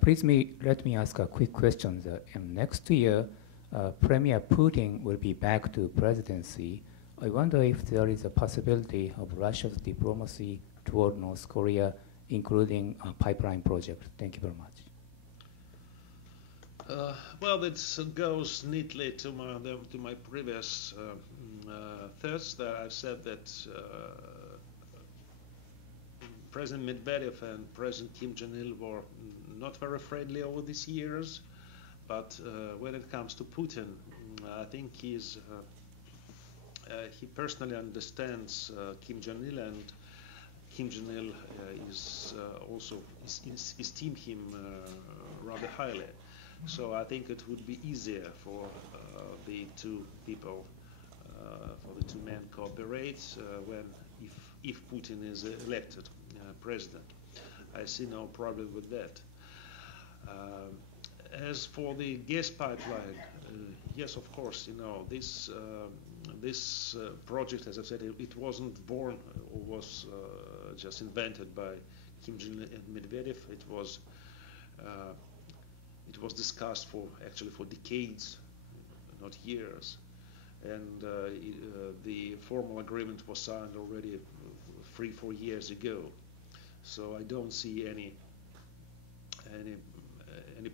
Please let me ask a quick question. Next year, Premier Putin will be back to presidency. I wonder if there is a possibility of Russia's diplomacy toward North Korea, including a pipeline project. Thank you very Well, that goes neatly to my previous thoughts. That I've said that President Medvedev and President Kim Jong-il were not very friendly over these years, but when it comes to Putin, I think he personally understands Kim Jong-il, and Kim Jong-il is also esteem him rather highly. So I think it would be easier for the two people, for the two men cooperate if Putin is elected president. I see no problem with that. As for the gas pipeline, yes, of course, this project, as I said, it wasn't born or was just invented by Kim Jong-il and Medvedev. It was discussed for decades, not years, and the formal agreement was signed already 3-4 years ago. So I don't see any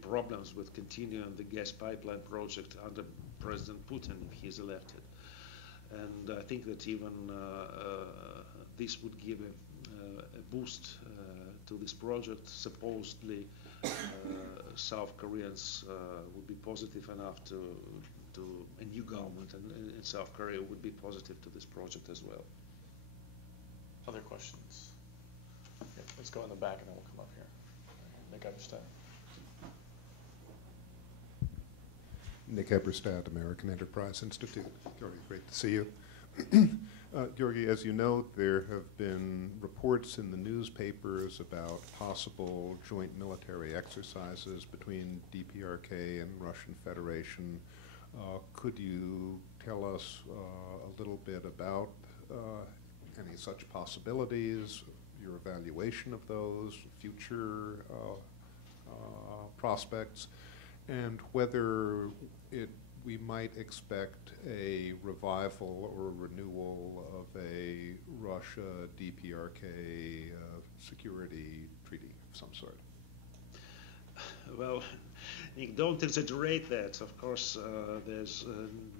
problems with continuing the gas pipeline project under President Putin if he is elected. And I think that even this would give a boost to this project. Supposedly, South Koreans would be positive enough to a new government in South Korea would be positive to this project as well. Other questions? Yeah, let's go in the back and then we'll come up here. Nick Eberstadt. Nick Eberstadt, American Enterprise Institute. Georgy, great to see you. Georgy, as you know, there have been reports in the newspapers about possible joint military exercises between DPRK and Russian Federation. Could you tell us a little bit about any such possibilities, your evaluation of those, future prospects, and whether we might expect a revival or renewal of a Russia-DPRK security treaty of some sort? Well, Nick, don't exaggerate that. Of course, there's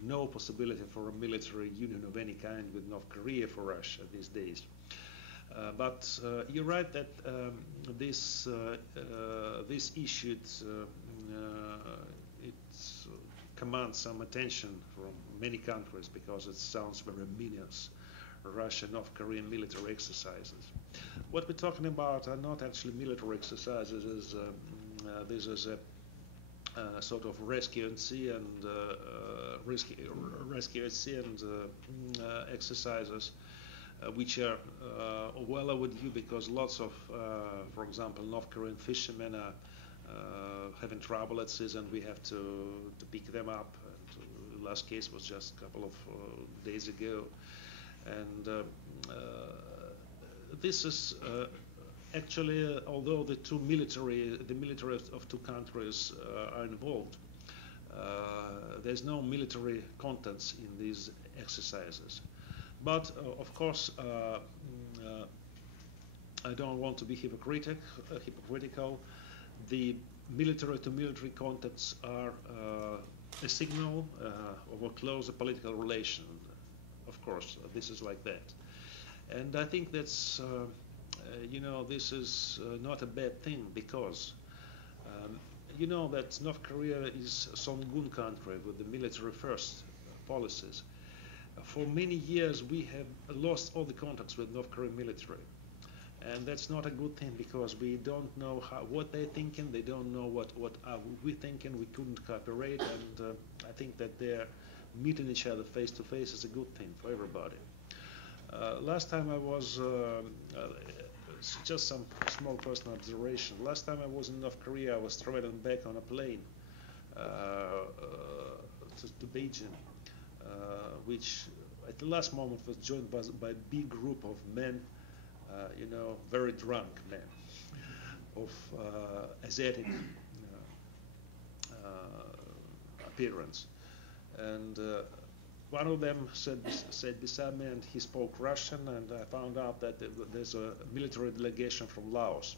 no possibility for a military union of any kind with North Korea for Russia these days. But you're right that this issue it commands some attention from many countries because it sounds very ominous. Russia-North Korean military exercises. What we're talking about are not actually military exercises. This is a sort of rescue at sea and exercises, which are well overdue because lots of, for example, North Korean fishermen are having trouble at sea, and we have to pick them up. And the last case was just a couple of days ago, and this is actually, although the military of two countries are involved, there's no military contents in these exercises. But of course, I don't want to be hypocritical. The military-to-military contacts are a signal of a closer political relation. Of course, this is like that, and I think that's this is not a bad thing because that North Korea is a Jong Un country with the military first policies. For many years, we have lost all the contacts with North Korean military. And that's not a good thing because we don't know what they're thinking. They don't know what are we thinking. We couldn't cooperate, and I think that they're meeting each other face to face is a good thing for everybody. Last time I was, just some small personal observation. Last time I was in North Korea, I was traveling back on a plane to Beijing, which at the last moment was joined by a big group of men. Very drunk men of Asiatic appearance, and one of them said beside me, and he spoke Russian, and I found out that there's a military delegation from Laos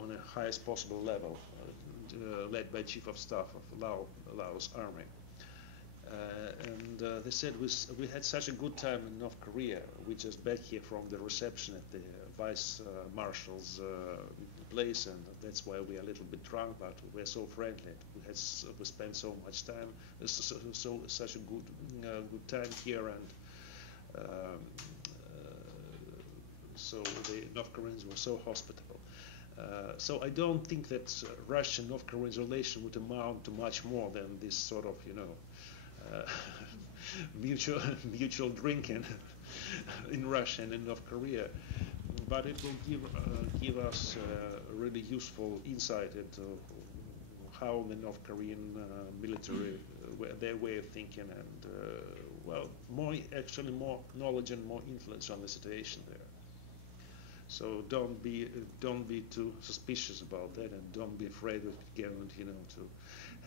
on the highest possible level, led by Chief of Staff of Laos Army. And they said we had such a good time in North Korea. We just back here from the reception at the Vice Marshal's place, and that's why we are a little bit drunk, but we're so friendly. We spent so much time, such a good time here, and so the North Koreans were so hospitable. So I don't think that Russian-North Korean relation would amount to much more than this sort of, mutual drinking in Russia and in North Korea. But it will give us really useful insight into how the North Korean military, their way of thinking, and well, more knowledge and more influence on the situation there. So don't be too suspicious about that, and don't be afraid of again, to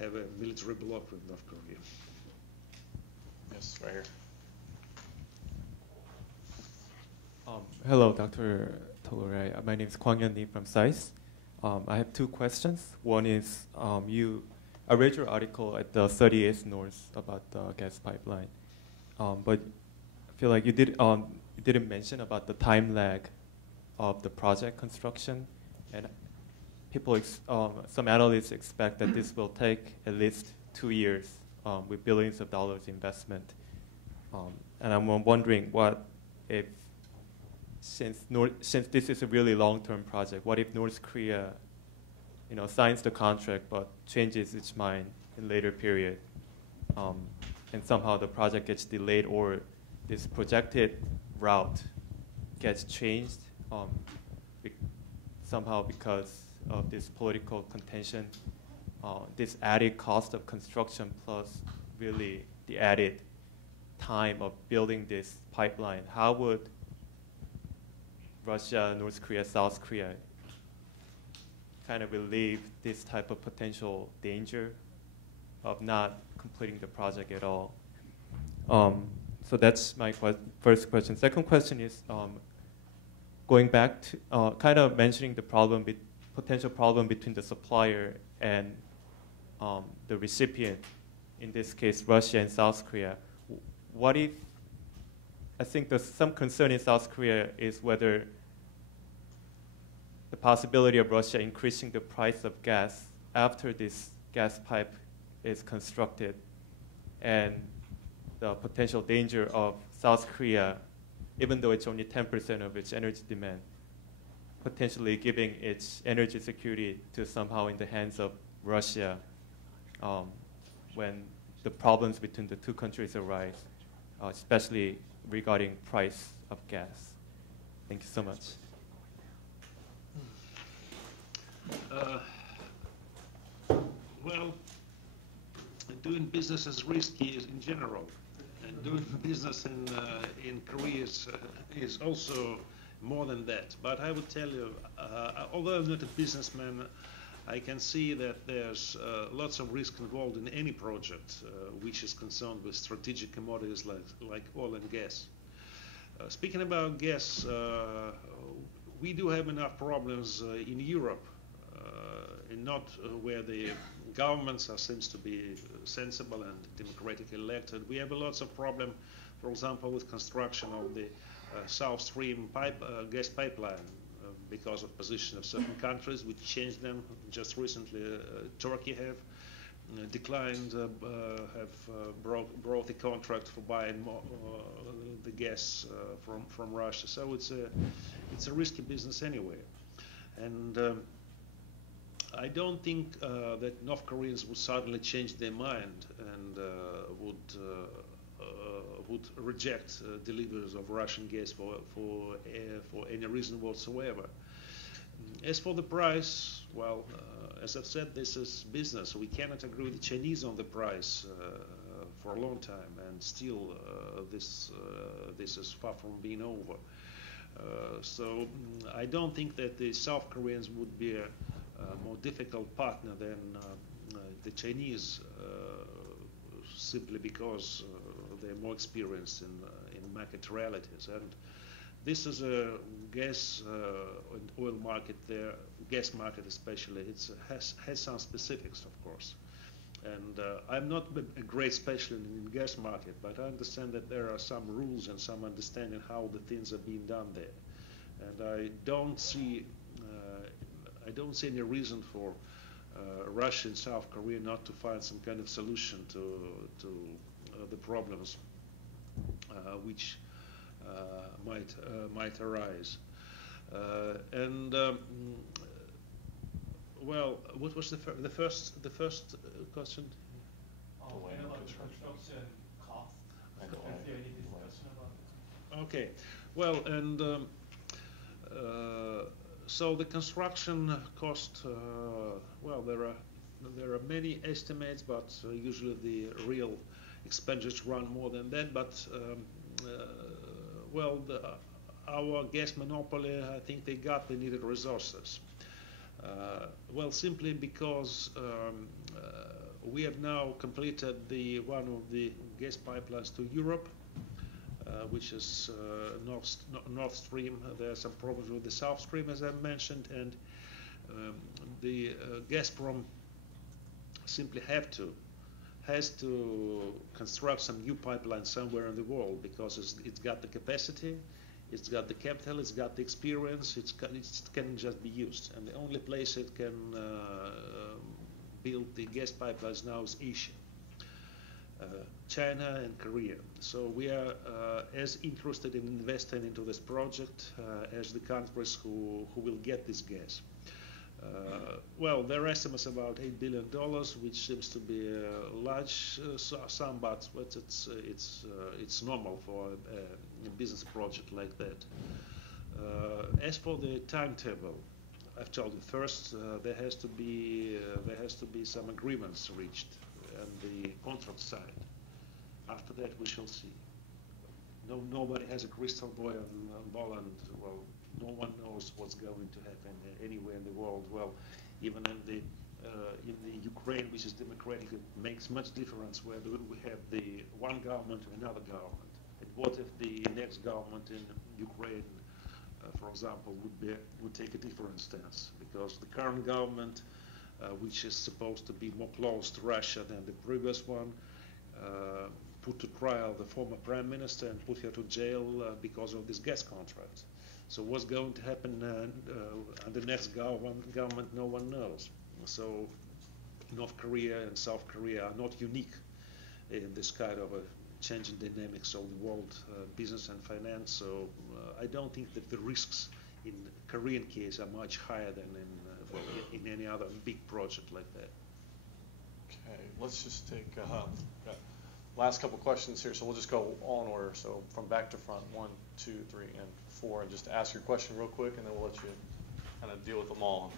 have a military bloc with North Korea. Yes, right here. Hello, Dr. Toloraya. My name is Kwang Yeon Lee from SAIS. I have two questions. One is, I read your article at the 38th North about the gas pipeline, but I feel like you didn't mention about the time lag of the project construction, and some analysts expect that this will take at least 2 years with billions of dollars investment. And I'm wondering, what if, since this is a really long-term project, what if North Korea, signs the contract but changes its mind in later period, and somehow the project gets delayed, or this projected route gets changed somehow because of this political contention, this added cost of construction plus really the added time of building this pipeline? How would Russia, North Korea, South Korea kind of relieve this type of potential danger of not completing the project at all? So that's my first question. Second question is going back to kind of mentioning the potential problem between the supplier and the recipient, in this case Russia and South Korea. What if, I think there's some concern in South Korea is whether the possibility of Russia increasing the price of gas after this gas pipe is constructed, and the potential danger of South Korea, even though it's only 10% of its energy demand, potentially giving its energy security to somehow in the hands of Russia when the problems between the two countries arise, especially regarding price of gas. Thank you so much. Well, doing business is risky in general, and doing business in Korea is also more than that. But I would tell you, although I'm not a businessman, I can see that there's lots of risk involved in any project which is concerned with strategic commodities like oil and gas. Speaking about gas, we do have enough problems in Europe, and not where the governments seems to be sensible and democratically elected. We have lots of problem, for example, with construction of the South Stream gas pipeline because of position of certain countries which changed them. Just recently, Turkey have declined, brought the contract for buying more, the gas from Russia. So it's a risky business anyway, and I don't think that North Koreans would suddenly change their mind and would reject deliveries of Russian gas for any reason whatsoever. As for the price, well, as I've said, this is business. We cannot agree with the Chinese on the price for a long time, and still this is far from being over. So I don't think that the South Koreans would be a more difficult partner than the Chinese, simply because they're more experienced in market realities. And this is a gas and oil market there, gas market especially. It has some specifics, of course. And I'm not a great specialist in the gas market, but I understand that there are some rules and some understanding how the things are being done there. And I don't see any reason for Russia and South Korea not to find some kind of solution to the problems which might arise. Well, what was the first question? Construction cost. If there any discussion about it. Okay. Well, and so the construction cost. Well, there are many estimates, but usually the real expenditures run more than that. But well, our gas monopoly, I think they got the needed resources. Well, simply because we have now completed one of the gas pipelines to Europe, which is North Stream. There are some problems with the South Stream, as I mentioned, and the Gazprom simply has to construct some new pipeline somewhere in the world because it's got the capacity. It's got the capital, it's got the experience, it can just be used. And the only place it can build the gas pipelines now is Asia, China and Korea. So we are as interested in investing into this project as the countries who will get this gas. Well, there are estimates about $8 billion, which seems to be a large sum, but it's normal for a business project like that. As for the timetable, I've told you first there has to be some agreements reached and the contract signed. After that, we shall see. Nobody has a crystal ball, and well, no one knows what's going to happen anywhere in the world. Well, even in the Ukraine, which is democratic, it makes much difference whether we have the one government or another government. And what if the next government in Ukraine, for example, would take a different stance? Because the current government, which is supposed to be more close to Russia than the previous one, put to trial the former prime minister and put her to jail because of this gas contract. So what's going to happen under the next government, no one knows. So North Korea and South Korea are not unique in this kind of a changing dynamics of the world business and finance. So I don't think that the risks in the Korean case are much higher than in any other big project like that. Okay, let's just take last couple questions here. So we'll just go all in order. So from back to front, 1, 2, 3, and 4, and just ask your question real quick, and then we'll let you kind of deal with them all.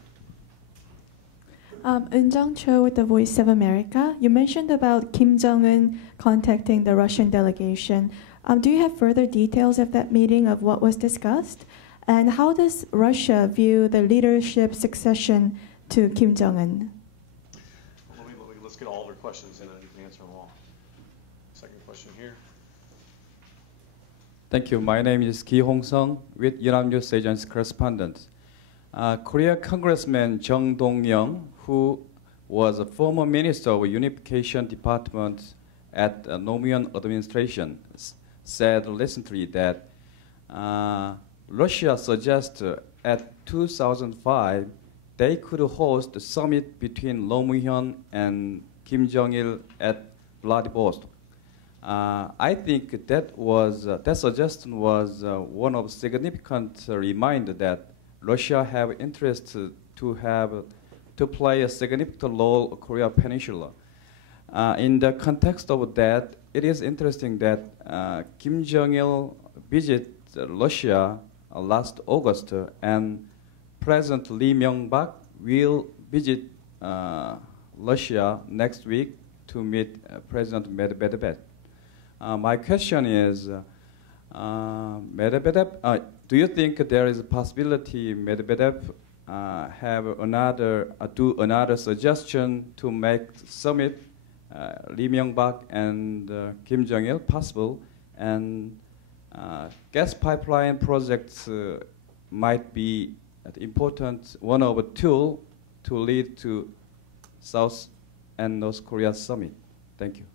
Eun Cho with the Voice of America. You mentioned about Kim Jong Un contacting the Russian delegation. Do you have further details of that meeting, of what was discussed? And how does Russia view the leadership succession to Kim Jong Un? Let's get all of their questions in and you can answer them all. Second question here. Thank you. My name is Ki Hong-sung with Yonhap News Agency correspondent. Korea Congressman Jong Dong-young, who was a former minister of Unification Department at the Nomuon administration, said recently that Russia suggested at 2005 they could host a summit between Roh Moo-hyun and Kim Jong-il at Vladivostok. I think that suggestion was one of significant reminder that Russia have interest to play a significant role in Korea Peninsula. In the context of that, it is interesting that Kim Jong-il visited Russia last August, and President Lee Myung-bak will visit Russia next week to meet President Medvedev. My question is, Medvedev, do you think there is a possibility Medvedev do another suggestion to make summit Lee Myung-bak and Kim Jong-il possible? And gas pipeline projects might be an important one of a tool to lead to South and North Korea summit. Thank you.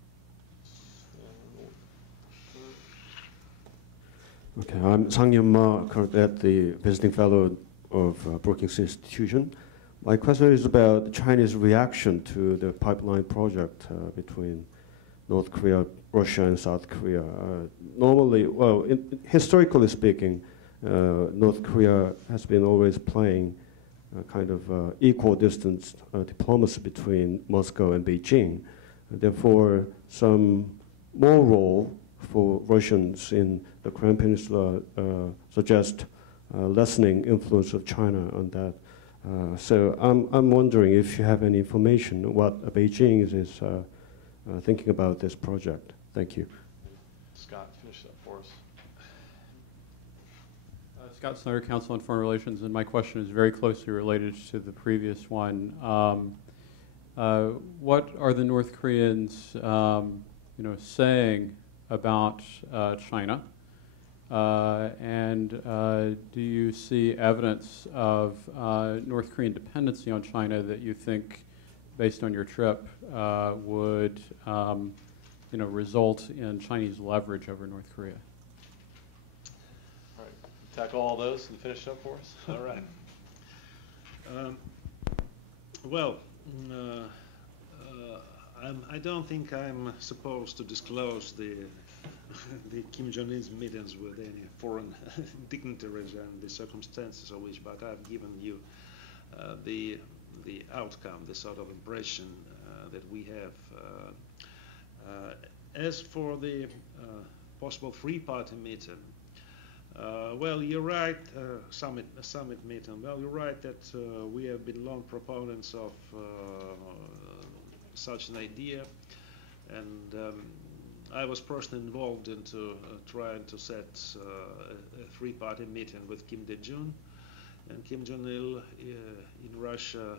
Okay, I'm Sang Yun-ma, currently at the visiting fellow of Brookings Institution. My question is about the Chinese reaction to the pipeline project between North Korea, Russia, and South Korea. Normally, well, historically speaking, North Korea has been always playing kind of equal distance diplomacy between Moscow and Beijing. Therefore, some more role for Russians in the Korean Peninsula suggest lessening influence of China on that. So I'm wondering if you have any information what Beijing is thinking about this project. Thank you. Scott, finish that for us. Scott Snyder, Council on Foreign Relations, and my question is very closely related to the previous one. What are the North Koreans, saying about China? And do you see evidence of North Korean dependency on China that you think, based on your trip, would result in Chinese leverage over North Korea? All right, tackle all those and finish up for us. All right. Well, I don't think I'm supposed to disclose the Kim Jong-il's meetings with any foreign dignitaries and the circumstances of which, but I've given you the outcome, the sort of impression that we have. As for the possible three-party meeting, well, you're right, summit meeting. Well, you're right that we have been long proponents of such an idea, and I was personally involved into trying to set a three-party meeting with Kim Dae-jun and Kim Jong-il in Russia.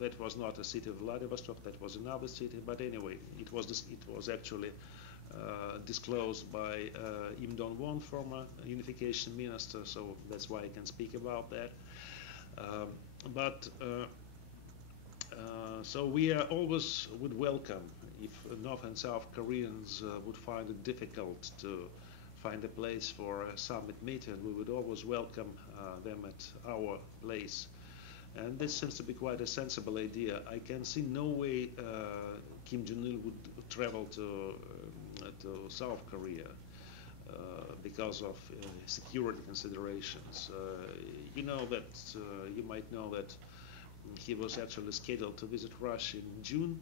That was not a city of Vladivostok, that was another city, but anyway, it was actually disclosed by Im Dong-won, former unification minister, so that's why I can speak about that. So we always would welcome if North and South Koreans would find it difficult to find a place for a summit meeting. We would always welcome them at our place. And this seems to be quite a sensible idea. I can see no way Kim Jong-il would travel to South Korea because of security considerations. You might know that he was actually scheduled to visit Russia in June,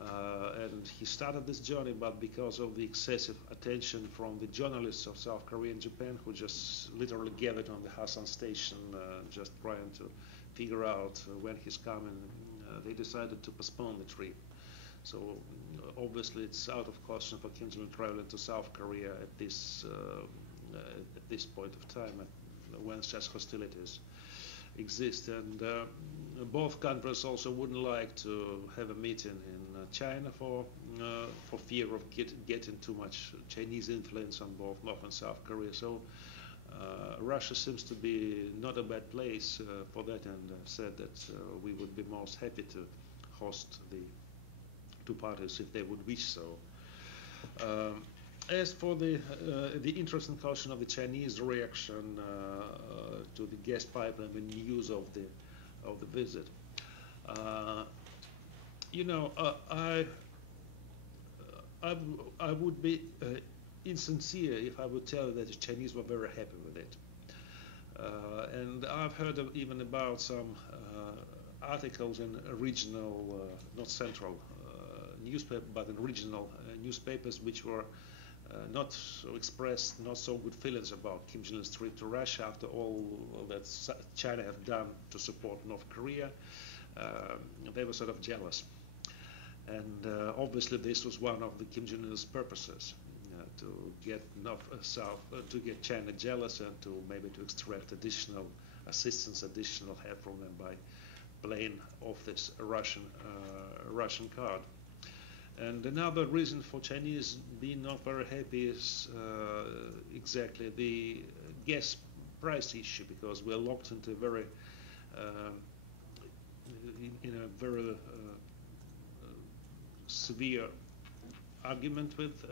and he started this journey, but because of the excessive attention from the journalists of South Korea and Japan, who just literally gathered on the Hasan station just trying to figure out when he's coming, they decided to postpone the trip. So obviously it's out of question for Kim Jong-un traveling to South Korea at this point of time when such hostilities exist, and both countries also wouldn't like to have a meeting in China for fear of getting too much Chinese influence on both North and South Korea. So Russia seems to be not a bad place for that, and said that we would be most happy to host the two parties if they would wish so. As for the interesting question of the Chinese reaction to the gas pipeline and news of the visit, I would be insincere if I would tell you that the Chinese were very happy with it. And I've heard even about some articles in regional, not central newspaper, but in regional newspapers, which were not so expressed, not so good feelings about Kim Jong-il's trip to Russia after all that China have done to support North Korea. They were sort of jealous, and obviously this was one of the Kim Jong-il's purposes, to get to get China jealous and to maybe to extract additional assistance, additional help from them by playing off this Russian card. And another reason for Chinese being not very happy is exactly the gas price issue, because we're locked into a very in a very severe argument with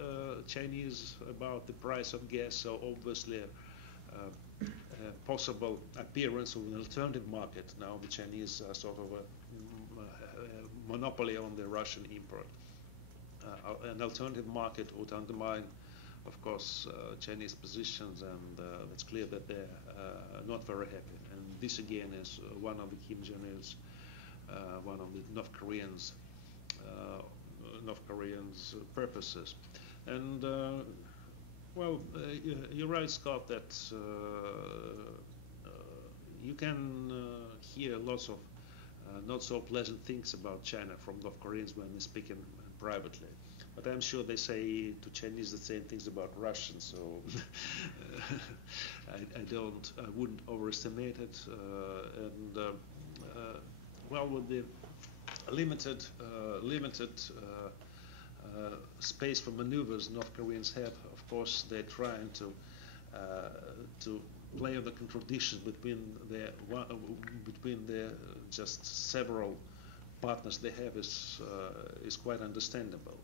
Chinese about the price of gas. So obviously possible appearance of an alternative market. Now the Chinese are sort of a monopoly on the Russian import. An alternative market would undermine, of course, Chinese positions, and it's clear that they're not very happy. And this again is one of the Kim Jong-il's, one of the North Koreans' purposes. And well, you're right, Scott, that you can hear lots of not so pleasant things about China from North Koreans when they speak privately. But I'm sure they say to Chinese the same things about Russians, so I wouldn't overestimate it. Well, with the limited space for maneuvers North Koreans have, of course, they're trying to play on the contradictions between their just several partners they have is quite understandable.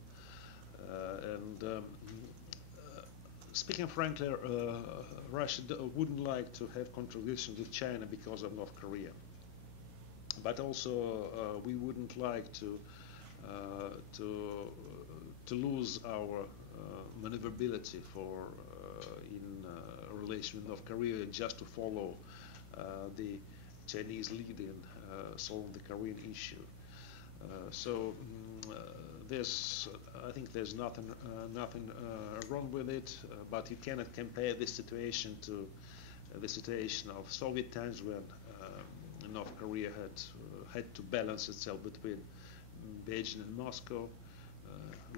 Speaking frankly, Russia wouldn't like to have contradictions with China because of North Korea. But also, we wouldn't like to lose our maneuverability for in relation with North Korea, just to follow the Chinese lead in solving the Korean issue. I think there's nothing wrong with it, but you cannot compare this situation to the situation of Soviet times when North Korea had to balance itself between Beijing and Moscow.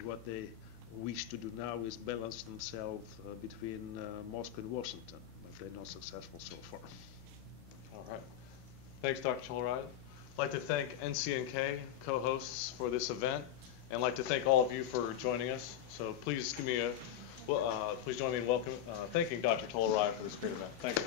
What they wish to do now is balance themselves between Moscow and Washington, but they're not successful so far. All right. Thanks, Dr. Toloraya. I'd like to thank NCNK co-hosts for this event, and I'd like to thank all of you for joining us. So please give me please join me in thanking Dr. Toloraya for this great event. Thank you.